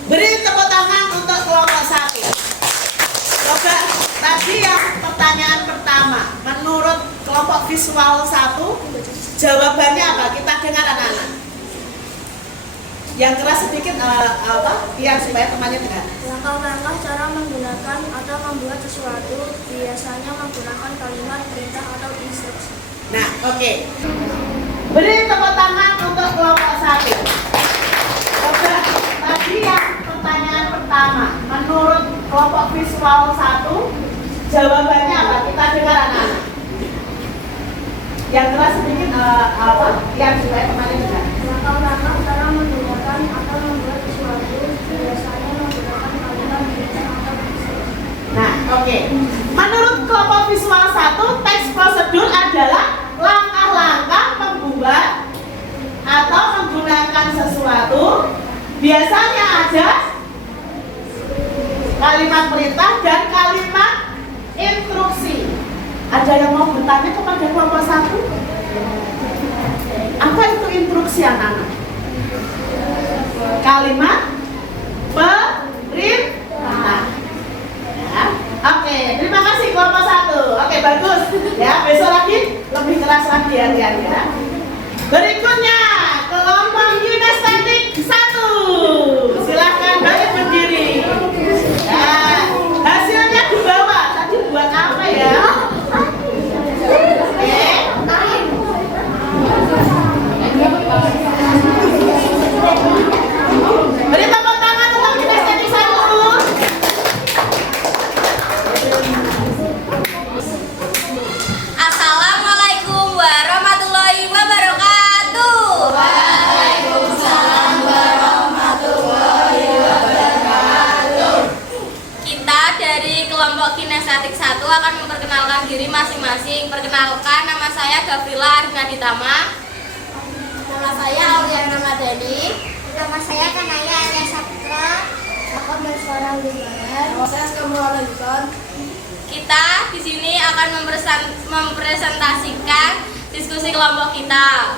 Beri tepuk tangan untuk kelompok 1. Coba tadi yang pertanyaan pertama, menurut kelompok visual 1, jawabannya apa? Kita dengar anak-anak. Yang keras sedikit biar supaya temannya dengar. Langkah-langkah cara menggunakan atau membuat sesuatu biasanya menggunakan kalimat perintah atau instruksi. Nah, oke. Beri tepuk tangan untuk kelompok 1. Coba tadi yang pertanyaan pertama, menurut kelompok visual 1, jawabannya apa? Kita dengar anak-anak. Yang keras sedikit biar supaya temannya dengar. Langkah-langkah cara menggunakan atau membuat sesuatu biasanya menggunakan kalimat perintah atau instruksi. Nah, oke. Menurut kelompok visual 1, teks prosedur adalah langkah-langkah membuat atau menggunakan sesuatu. Biasanya ada kalimat perintah dan kalimat instruksi. Ada yang mau bertanya kepada kelompok 1? Apa itu instruksi anak-anak? Kalimat perintah. Ya. Oke, terima kasih kelompok 1. Oke, bagus. Ya, besok lagi lebih keras lagi ya. Berikutnya kelompok kinestetik 1. Silahkan balik berdiri. Nah, hasilnya dibawa. Tadi buat apa ya? Oke. Beri tepuk tangan untuk kinestetik 1. Assalamualaikum warahmatullahi wabarakatuh. Waalaikumsalam warahmatullahi wabarakatuh. Kita dari kelompok kinestetik 1 akan memperkenalkan diri masing-masing. Perkenalkan, nama saya Gavrila Arnaditama. Nama saya Auliana Madani. Nama saya Kanaya Arya Saputra. Aku bersuara Libaran. Nama saya Kamula Lanjutan. Kita di sini akan mempresentasikan diskusi kelompok kita.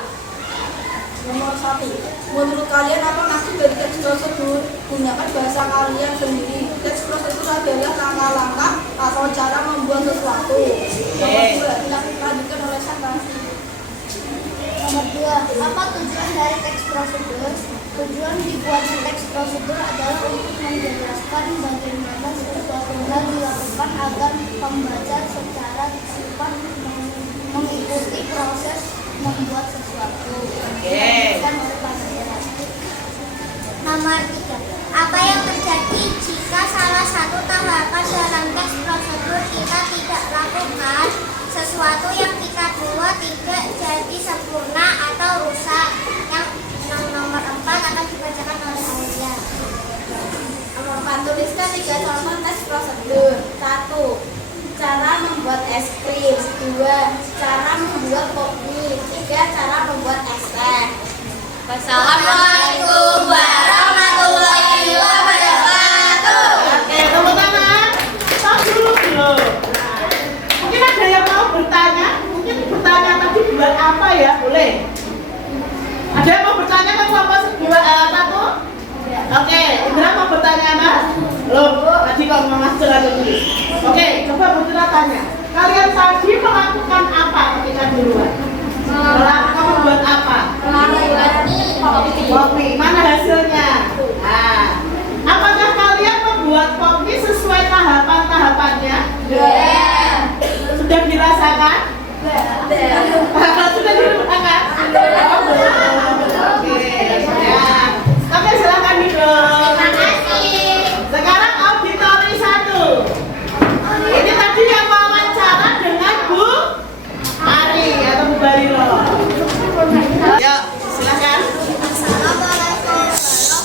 Nomor 1. Menurut kalian apa maksud dari teks prosedur? Gunakan bahasa kalian sendiri. Teks prosedur adalah langkah-langkah atau cara membuat sesuatu. Nomor 2. Dilanjutkan oleh Sakasi. Nomor 2. Apa tujuan dari teks prosedur? Tujuan dibuatnya teks prosedur adalah untuk menjelaskan bagaimana sesuatu hal dilakukan agar pembaca secara cepat mengikuti proses membuat sesuatu. Nomor 3. Apa yang terjadi jika salah satu tahapan dalam teks prosedur kita tidak lakukan? Sesuatu yang kita buat tidak jadi sempurna atau rusak. Yang nomor 4 akan dibacakan oleh Aulia. Nomor 4, tuliskan 3 contoh teks prosedur. 1. Cara membuat es krim. 2. Cara membuat kopi. 3. Cara membuat es teh. Assalamualaikum warahmatullahi wabarakatuh. Oke, tepuk tangan. Stop dulu. Mungkin ada yang mau bertanya? Mungkin bertanya tadi buat apa ya? Boleh. Ada yang mau bertanya kan kelompok 1? Oke, Indra mau bertanya Mas? Belum, tadi kok Mas Jela dulu. Oke, coba Indra tanya. Kalian tadi melakukan apa ketika di luar? Melakukan membuat apa? Kopi. Mana hasilnya? Nah, apakah kalian membuat kopi sesuai tahapan-tahapannya? Sudah dirasakan? Sudah dirasakan? Oke, silakan duduk. Terima kasih. Sekarang auditori 1. Ini tadi yang wawancara dengan Bu Ari atau Bu Barilo. Yuk, silakan. Assalamualaikum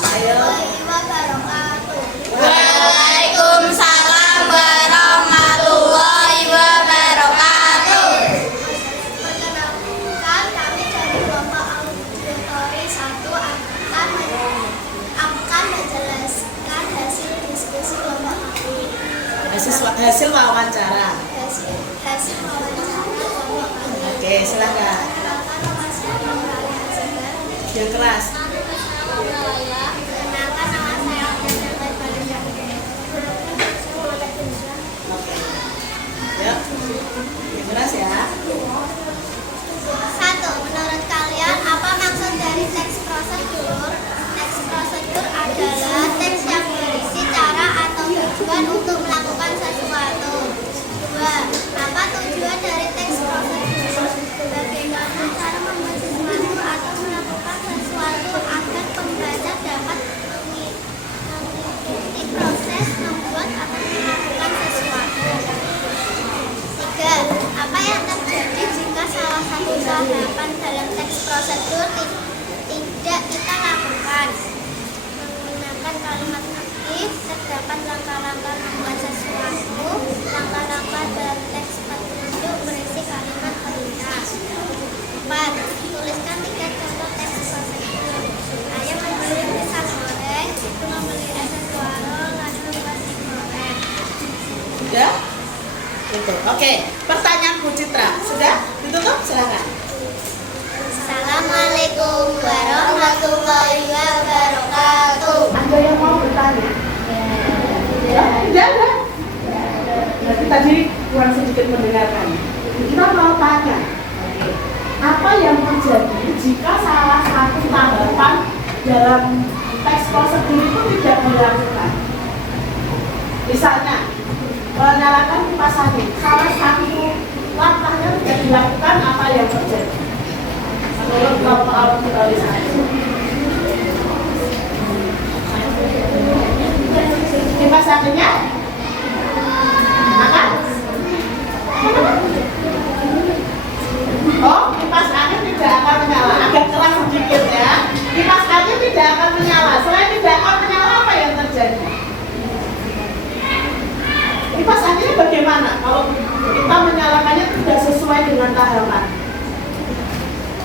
warahmatullahi wabarakatuh. Waalaikumsalam warahmatullahi wabarakatuh. Perkenalkan, kami dari kelompok auditori 1 akan menjelaskan hasil diskusi kelompok kami. Hasil wawancara. Hasil wawancara kelompok kami. Oke, silakan. Perkenalkan, nama saya Nurani Azhar. Yang keras. Perkenalkan, nama saya Alden Balikpapan. Oke. Yuk. Yang keras ya. 1. Menurut kalian, apa maksud dari teks prosedur? Teks prosedur adalah teks yang berisi cara atau tujuan untuk melakukan sesuatu. 2. Apa tujuan dari teks prosedur? Bagaimana cara membuat sesuatu atau melakukan sesuatu agar pembaca dapat mengikuti proses membuat atau melakukan sesuatu. 3. Apa yang terjadi jika salah satu tahapan dalam teks prosedur tidak kita lakukan? Menggunakan kalimat aktif, terdapat langkah-langkah membuat sesuatu. Langkah-langkah dalam teks petunjuk berisi kalimat perintah. 4. Tuliskan 3 contoh teks prosedur. Ayah membeli pisang goreng, itu membeli es dan warung, lalu membuat mie goreng. Sudah? Itu. Oke, pertanyaan Bu Citra. Sudah? Ditutup? Silakan. Assalamualaikum warahmatullahi wabarakatuh. Ada yang mau bertanya? Ya, tidak ada. Berarti tadi kurang sedikit mendengarkan. Kita mau tanya, apa yang terjadi jika salah satu tahapan dalam teks prosedur itu tidak dilakukan? Misalnya, menyalakan kipas angin, salah satu langkahnya tidak dilakukan, apa yang terjadi? Menurut kelompok auditori 1. Kipas anginnya? Makan? Oh, kipas angin tidak akan menyala. Agak keras sedikit ya. Kipas angin tidak akan menyala. Selain tidak akan menyala, apa yang terjadi? Kipas anginnya bagaimana kalau kita menyalakannya tidak sesuai dengan tahapan?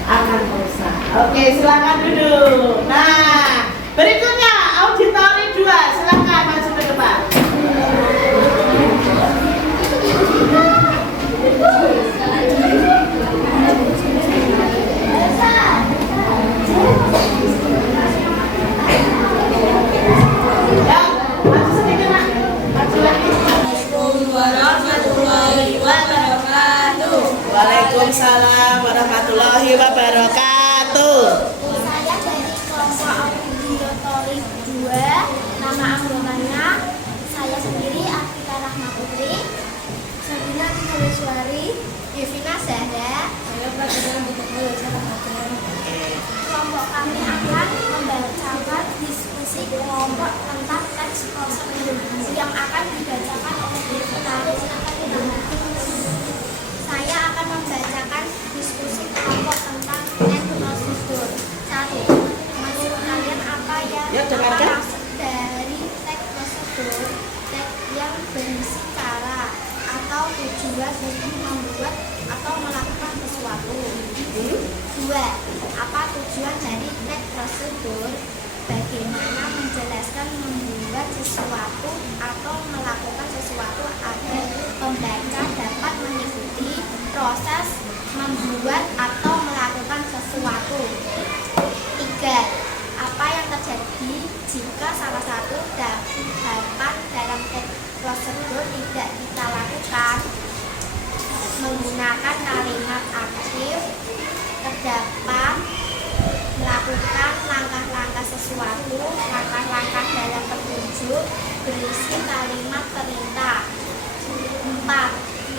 Akan rusak. Oke, silakan duduk. Nah, berikutnya auditori 2. Silakan maju ke depan. Ya, maju sedikit nak. Maju lagi. Waalaikumsalam warahmatullahi wabarakatuh. Saya dari kelompok teks yang berisi cara atau tujuan untuk membuat atau melakukan sesuatu. 2. Apa tujuan dari teks prosedur? Bagaimana menjelaskan membuat sesuatu atau melakukan sesuatu agar pembaca dapat mengikuti proses membuat atau melakukan sesuatu. 3. Apa yang terjadi jika salah satu tahapan dalam teks prosedur tidak kita lakukan? Menggunakan kalimat aktif, terdapat melakukan langkah-langkah sesuatu, langkah-langkah dalam petunjuk, berisi kalimat perintah. 4.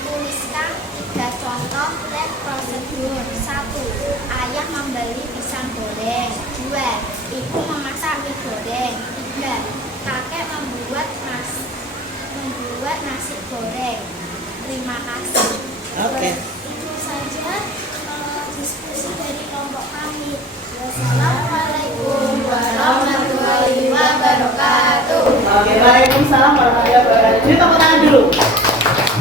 Tuliskan 3 contoh teks prosedur. 1. Ayah membeli pisang goreng. 2. Ibu memasak mie goreng. 3. Kakek membuat nasi goreng. Terima kasih. Oke. Itu saja diskusi dari kelompok kami. Wassalamualaikum warahmatullahi wabarakatuh. Oke, waalaikumsalam warahmatullahi wabarakatuh. Jadi tepuk tangan dulu.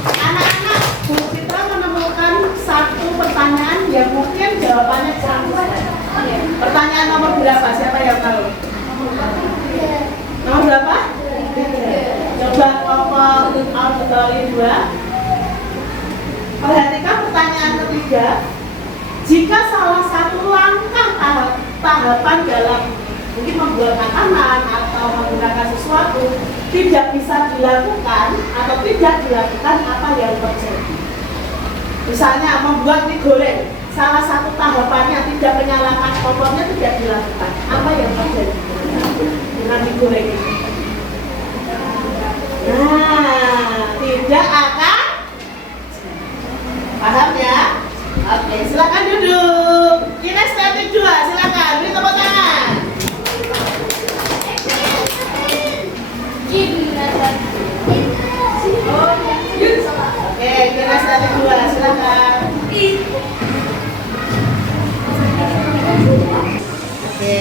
Anak-anak, Bu Fitra menemukan satu pertanyaan yang mungkin jawabannya canggih. Pertanyaan nomor berapa? Siapa yang tahu? Nomor berapa? Coba kelompok auditori 2. Perhatikan pertanyaan ketiga. Jika salah satu langkah tahapan dalam mungkin membuat makanan atau menggunakan sesuatu tidak bisa dilakukan atau tidak dilakukan, apa yang terjadi? Misalnya membuat mie goreng, salah satu tahapannya tidak menyalakan kompornya tidak dilakukan, apa yang terjadi dengan mie goreng ini? Nah, tidak akan. Paham ya? Oke, silakan duduk. Kinestetik 2, silakan. Beri tepuk tangan. Oke, kinestetik 2, silakan. Oke.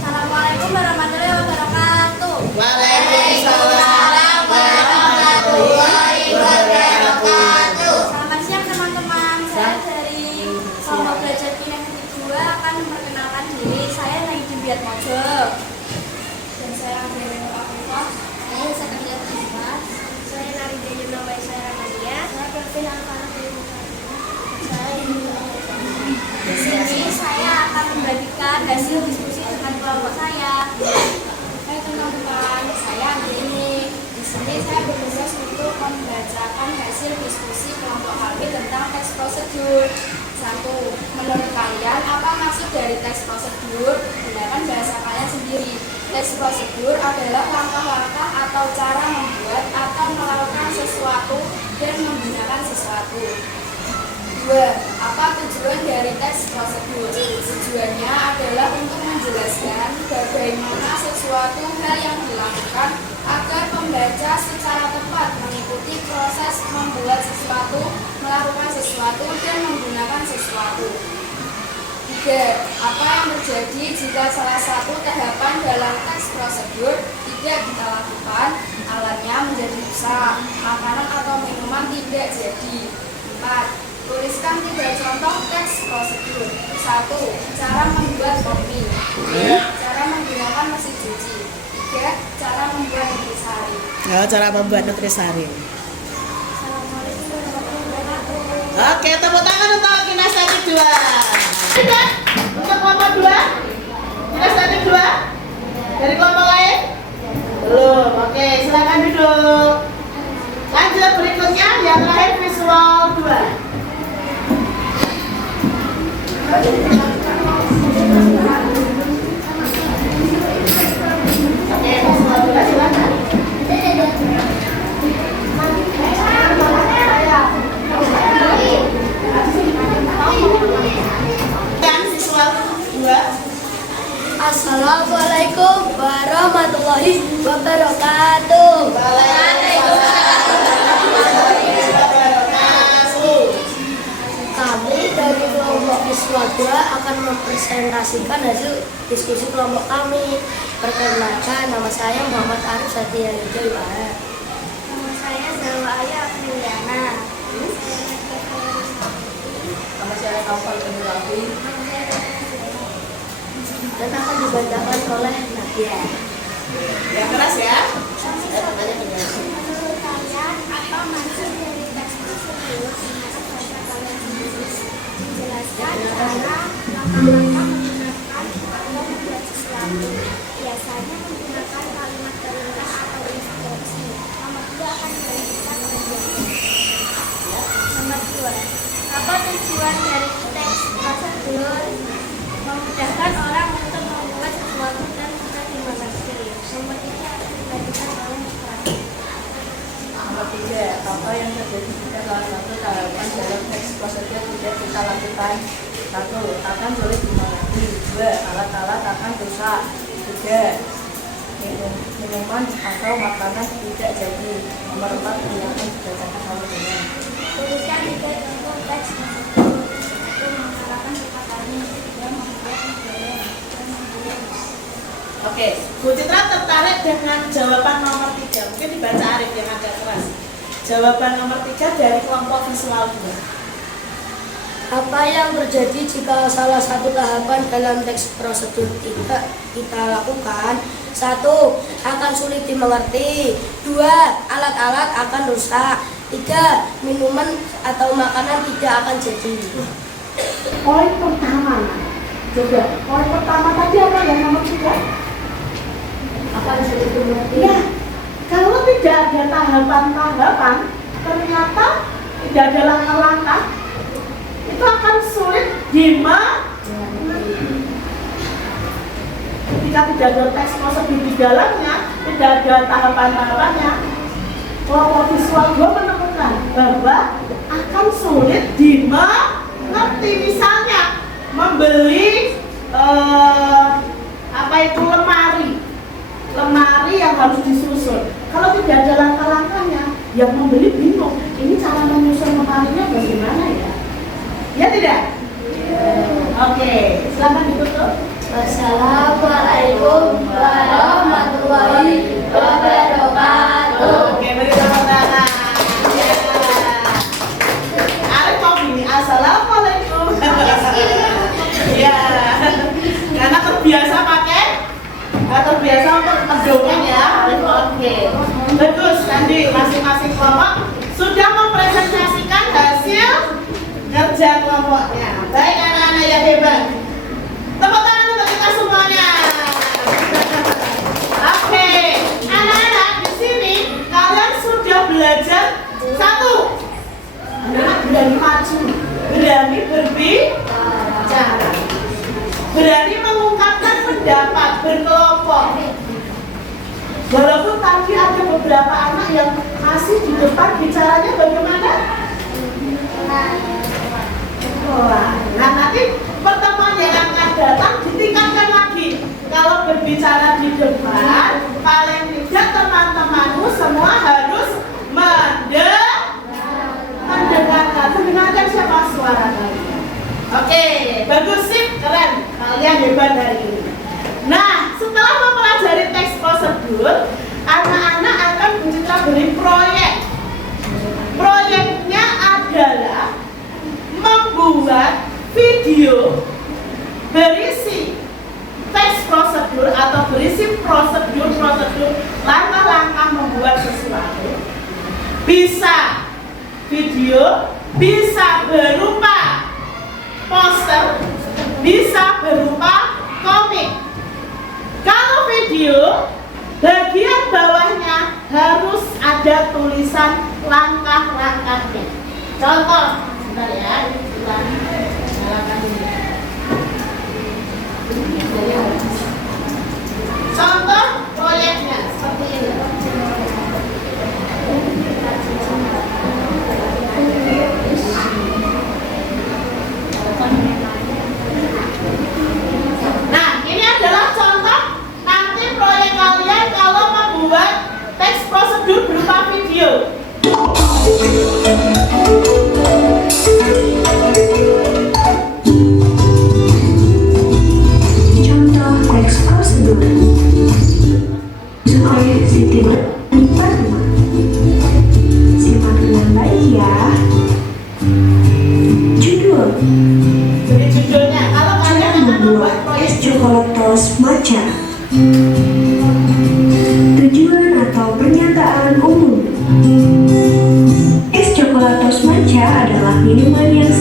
Assalamualaikum warahmatullahi wabarakatuh. Waalaikumsalam warahmatullahi wabarakatuh. Selamat siang teman-teman. Saya dari kelompok belajar kinestetik 2 akan memperkenalkan diri. Saya Naidi Biatmojo. Dan saya Andrea Afifah. Saya Satria Afifah. Saya Narida Yunawai Saramania. Saya Pervin Alfana Saya Di sini saya akan membagikan hasil diskusi dengan kelompok saya. Hai teman-teman, saya Andini. Di sini saya bertugas untuk membacakan hasil diskusi kelompok kami tentang teks prosedur. 1. Menurut kalian, apa maksud dari teks prosedur? Gunakan bahasa kalian sendiri. Teks prosedur adalah langkah-langkah atau cara membuat atau melakukan sesuatu dan menggunakan sesuatu. 2. Apa tujuan dari teks prosedur? Tujuannya adalah untuk menjelaskan bagaimana sesuatu hal yang dilakukan agar pembaca secara tepat mengikuti proses membuat sesuatu, melakukan sesuatu, dan menggunakan sesuatu. 3. Apa yang terjadi jika salah satu tahapan dalam teks prosedur tidak kita lakukan? Alatnya menjadi rusak, makanan atau minuman tidak jadi. 4. Tuliskan 3 contoh teks prosedur. 1. Cara membuat kopi. 2. Cara menggunakan mesin cuci. 3. Cara membuat nutrisari. Cara membuat nutrisari. Assalamualaikum warahmatullahi wabarakatuh. Oke, tepuk tangan untuk kinestetik 2. Sudah? Untuk kelompok 2? Kinestetik 2? Dari kelompok lain? Belum. Oke, silakan duduk. Lanjut berikutnya yang terakhir visual 2. Oke, visual 2 silakan. Yang visual 2. Assalamualaikum warahmatullahi wabarakatuh. Kami dari kelompok siswa 2 akan mempresentasikan hasil diskusi kelompok kami. Perkenalkan, nama saya Muhammad Arif Satya Wijaya. Nama saya Zalwa Aya Apriliana. Nama saya Kaufal Penurabi. Dan akan dibacakan oleh Nadia. Yang keras ya. Menurut kalian, apa maksud dari teks tersebut? Gimana bahasa kalian sendiri? Menjelaskan cara langkah-langkah menggunakan atau membuat sesuatu. Biasanya menggunakan kalimat perintah atau instruksi. Nomor 2 akan dilanjutkan oleh Nomor 2. Apa tujuan dari teks prosedur? Memudahkan orang untuk membuat sesuatu dan mudah dimengerti. Nomor 3 akan dilanjutkan oleh Nusrat. Nomor 3, apa yang terjadi jika salah satu tahapan dalam teks prosedur tidak kita lakukan? 1. Akan sulit dimengerti. 2. Alat-alat akan rusak. 3. Minuman atau makanan tidak jadi. Nomor 4, silakan dibacakan oleh dengan. Tuliskan 3 contoh teks prosedur. 1. Mengharapkan kata-katanya. 3. Membuat negara. Dan membuat. Oke, Bu Citra tertarik dengan jawaban nomor 3. Mungkin dibaca Arif yang agak keras. Jawaban nomor 3 dari kelompok visual 2. Apa yang terjadi jika salah satu tahapan dalam teks prosedur tidak kita lakukan? 1. Akan sulit dimengerti. 2. Alat-alat akan rusak. 3. Minuman atau makanan tidak akan jadi. Poin pertama. Coba, poin pertama tadi apa yang nomor 3? Akan sulit dimengerti. Ya, kalau tidak ada tahapan-tahapan, ternyata tidak ada langkah-langkah, itu akan sulit Jika tidak ada teks prosedur di dalamnya, tidak ada tahapan-tahapannya, kelompok visual 2 menemukan bahwa akan sulit dimengerti. Misalnya membeli lemari yang harus disusun. Kalau tidak ada langkah-langkahnya, yang membeli bingung. Ini cara menyusun lemarinya bagaimana ya? Ya tidak? Oke, silakan ditutup. Wassalamualaikum warahmatullahi wabarakatuh. Oke, beri tepuk tangan. Ya. Arif mau gini, assalamualaikum. Ya, karena terbiasa pakai, terbiasa untuk mendongeng ya. Oke, bagus. Tadi masing-masing kelompok sudah mempresentasikan hasil kerja kelompoknya. Baik anak-anak yang hebat. Tepuk tangan untuk kita semuanya. Oke, anak-anak di sini kalian sudah belajar 1. Anak berani maju, berani berbicara, berani mengungkapkan pendapat berkelompok. Walaupun tadi ada beberapa anak yang masih di depan bicaranya bagaimana? Nah, nanti pertemuan yang akan datang ditingkatkan lagi. Kalau berbicara di depan, paling tidak teman-temanmu semua harus mendengarkan siapa suara kalian. Oke, bagus sih, keren. Kalian hebat hari ini. Nah, setelah mempelajari teks prosedur, anak-anak akan Bu Citra beri proyek. Proyeknya adalah membuat video berisi teks prosedur atau berisi prosedur langkah-langkah membuat sesuatu. Bisa video, bisa berupa poster, bisa berupa komik. Kalau video, bagian bawahnya harus ada tulisan langkah-langkahnya. Contoh, sebentar ya, kita nyalakan dulu. Contoh proyeknya seperti ini. Nah, ini adalah contoh nanti proyek kalian kalau membuat teks prosedur berupa video.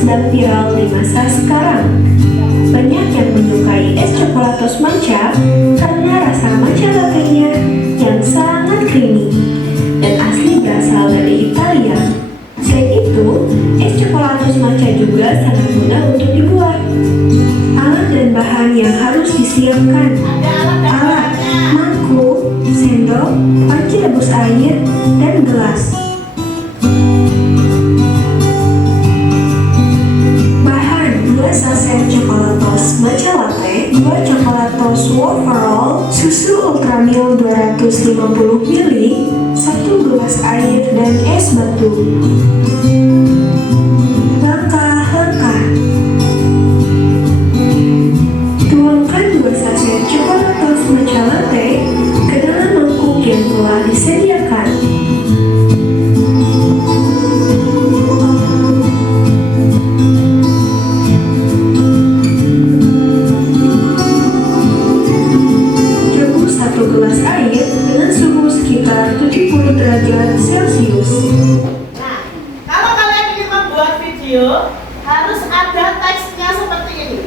sedang viral di masa sekarang. Banyak yang menyukai es coklatos matcha karena rasa matcha latte-nya yang sangat creamy dan asli berasal dari Italia. Selain itu, es coklatos matcha juga sangat mudah untuk dibuat. Alat dan bahan yang harus disiapkan: alat, mangkuk, sendok, panci rebus air, dan gelas. Bahan: 2 saset coklatos matcha latte, 2 coklatos waffle, susu ultramilk 250 ml, 1 gelas air, dan es batu. Langkah-langkah: tuangkan 2 saset coklatos matcha latte ke dalam mangkuk yang telah disediakan. Rebus 1 gelas air dengan suhu sekitar 70 derajat Celcius. Nah, kalau kalian ingin membuat video, harus ada teksnya seperti ini.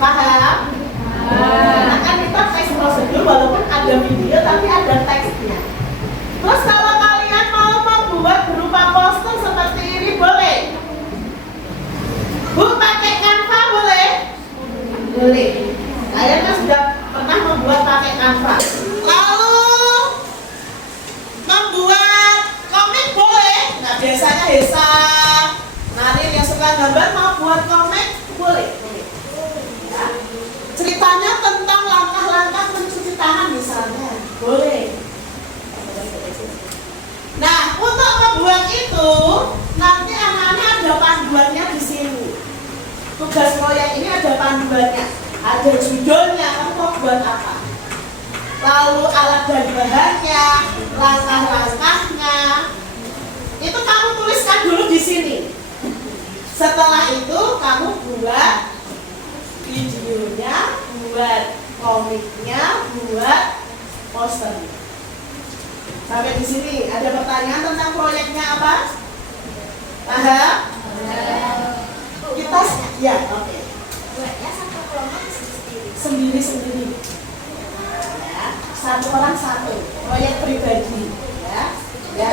Paham? Nah, kan kita teks prosedur walaupun ada video tapi ada teksnya. Terus kalau kalian mau membuat berupa poster seperti ini boleh. Bu, pakai Canva boleh? Boleh. Kalian kan sudah pernah membuat pakai Canva. Lalu membuat komik boleh? Nah, biasanya Hesa, Narin yang suka gambar mau buat komik boleh. Ya. Ceritanya tentang langkah-langkah mencuci tangan misalnya, boleh. Nah, untuk membuat itu nanti anak-anak ada panduannya di sini. Tugas proyek ini ada panduannya, ada judulnya, kamu mau buat apa. Lalu alat dan bahannya, langkah-langkahnya, itu kamu tuliskan dulu di sini. Setelah itu kamu buat videonya, buat komiknya, buat posternya. Sampai di sini ada pertanyaan tentang proyeknya apa? Paham? Kita ya, oke. Buatnya satu kelompok Sendiri-sendiri. Ya, satu orang satu. Proyek pribadi. Ya. Ya.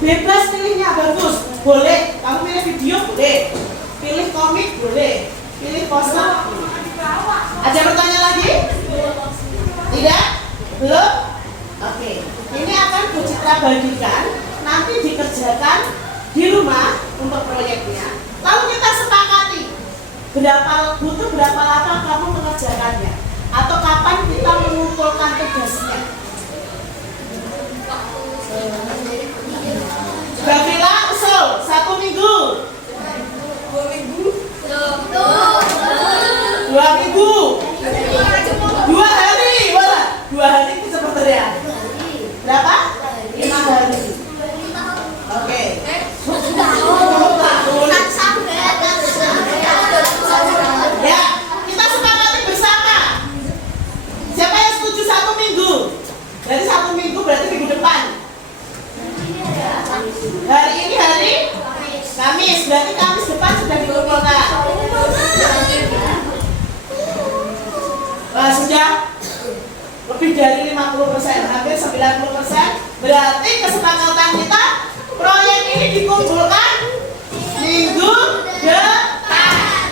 Bebas pilihnya, bagus. Boleh. Kamu pilih video boleh. Pilih komik boleh. Pilih poster. Ada pertanyaan lagi? Tidak? Belum? Oke. Ini akan Bu Citra bagikan, nanti dikerjakan di rumah untuk proyeknya. Lalu kita sepakati butuh berapa lama kamu mengerjakannya, atau kapan kita mengumpulkan tugasnya. Gavila usul 1 minggu, 2 minggu, 2 minggu, 2 hari, boleh? 2 hari itu sekretariat. Berapa? 5 hari. Oke. 10 tahun. Ya, kita sepakati bersama. Siapa yang setuju 1 minggu? Jadi 1 minggu berarti minggu depan. Hari ini hari Kamis, berarti Kamis depan sudah dikumpulkan. Sudah lebih dari 50%, hampir 90%. Berarti kesepakatan kita proyek ini dikumpulkan minggu depan.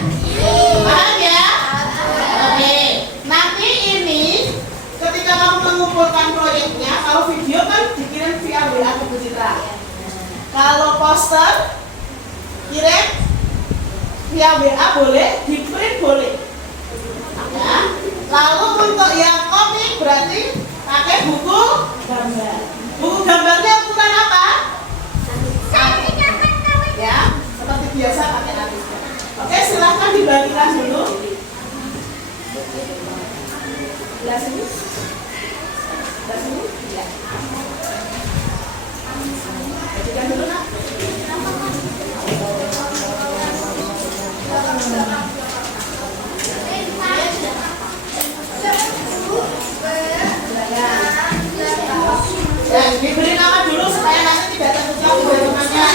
Paham ya? Oke. Nanti ini ketika kamu mengumpulkan proyeknya, kalau video kan dikirim via WA ke Bu Citra. Kalau poster kirim via WA boleh, di print boleh. Ya. Lalu untuk yang komik berarti pakai buku gambar. Buku gambarnya ukuran apa? Ya, seperti biasa pakai atisnya. Oke, silahkan dibagikan dulu. Belah sini. Belah sini. Ya. Bagikan dulu, Nak. Ya, diberi nama dulu supaya nanti tidak tertutup teman-temannya.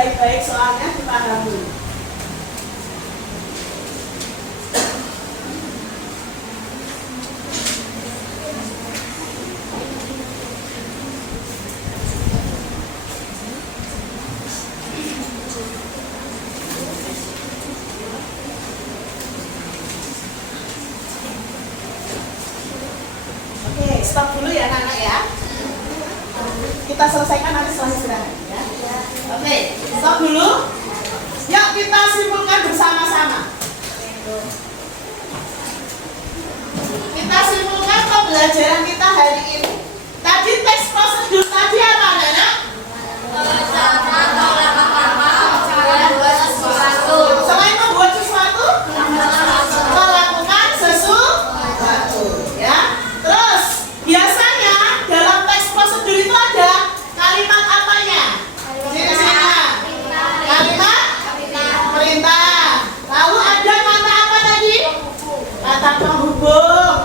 baik-baik soalnya dipahami. Oke, stop dulu ya anak-anak ya. Kita selesaikan nanti setelah istirahat ya. Oke, stop dulu. Yuk kita simpulkan bersama-sama. Kita simpulkan pembelajaran kita hari ini. Tadi teks prosedur tadi apa anak-anak? Selain membuat sesuatu, melakukan sesuatu ya. Terus biasanya dalam teks prosedur itu ada kalimat apanya? Kalimat perintah. Lalu ada kata apa tadi? Kata penghubung.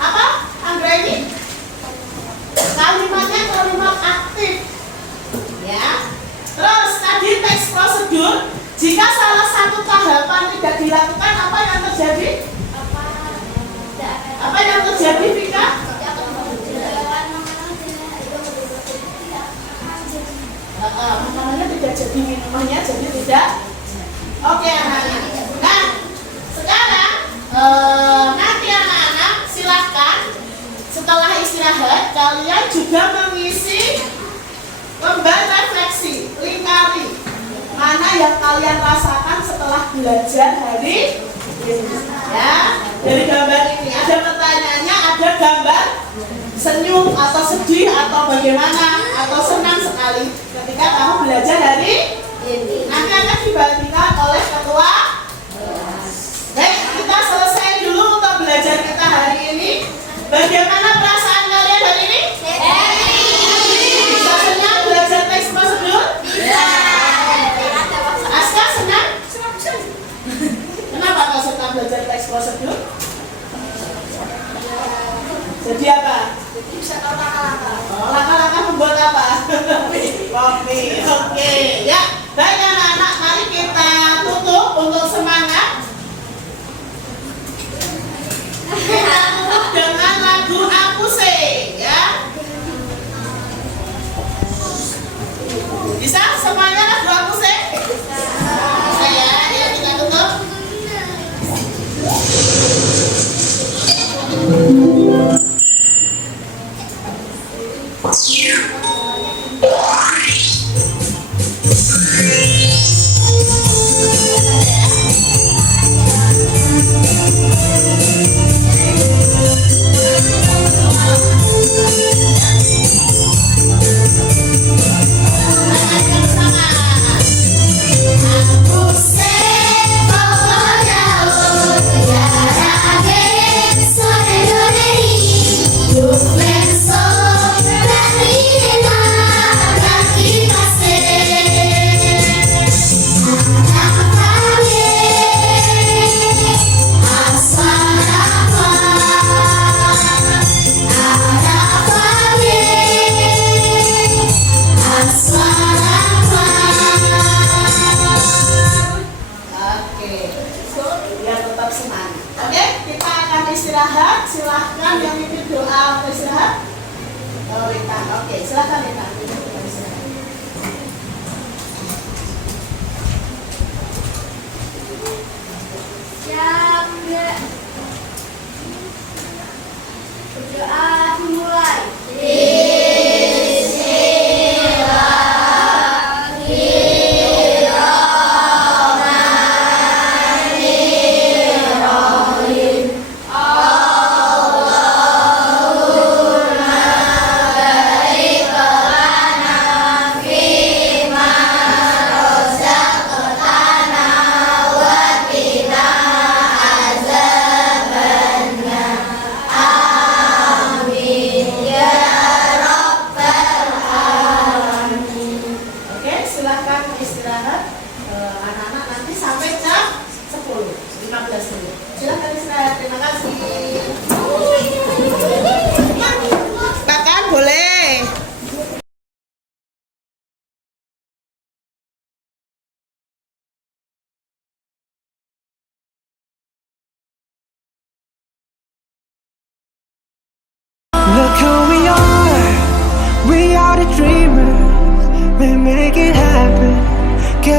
Apa? Anggreni? Kalimatnya kalimat aktif. Ya. Terus tadi teks prosedur, jika salah satu tahapan tidak dilakukan, apa yang terjadi? Apa yang terjadi, Vika? Makanannya tidak jadi, minumannya jadi tidak. Oke anak-anak. Nah, sekarang nanti anak-anak silahkan setelah istirahat kalian juga mengisi lembar refleksi, lingkari mana yang kalian rasakan setelah belajar hari ini. Ya, dari gambar ini ada pertanyaannya, ada gambar senyum atau sedih atau bagaimana atau senang sekali ketika kamu belajar hari ini. Nanti akan dibagikan oleh ketua. Baik, kita selesai dulu untuk belajar kita hari ini. Bagaimana perasaan kalian hari ini? Bisa senang belajar teks prosedur? Bisa. Aska senang? Kenapa kau senang belajar teks prosedur? Jadi apa? Jadi bisa tahu langkah-langkah. Oh, langkah-langkah membuat apa? Kopi. Oke, ya. Baik anak-anak, mari kita tutup untuk semangat. Kita tutup dengan lagu Aku Say, ya. Bisa semuanya lagu Aku Say? Bisa ya, ya kita tutup. Silahkan yang ini doa untuk istirahat. Oh, Rita. Oke, silahkan Rita. Siap, Bunda. Berdoa dimulai. Bismillahirrahmanirrahim.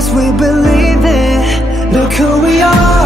yes, we believe it. Look who we are.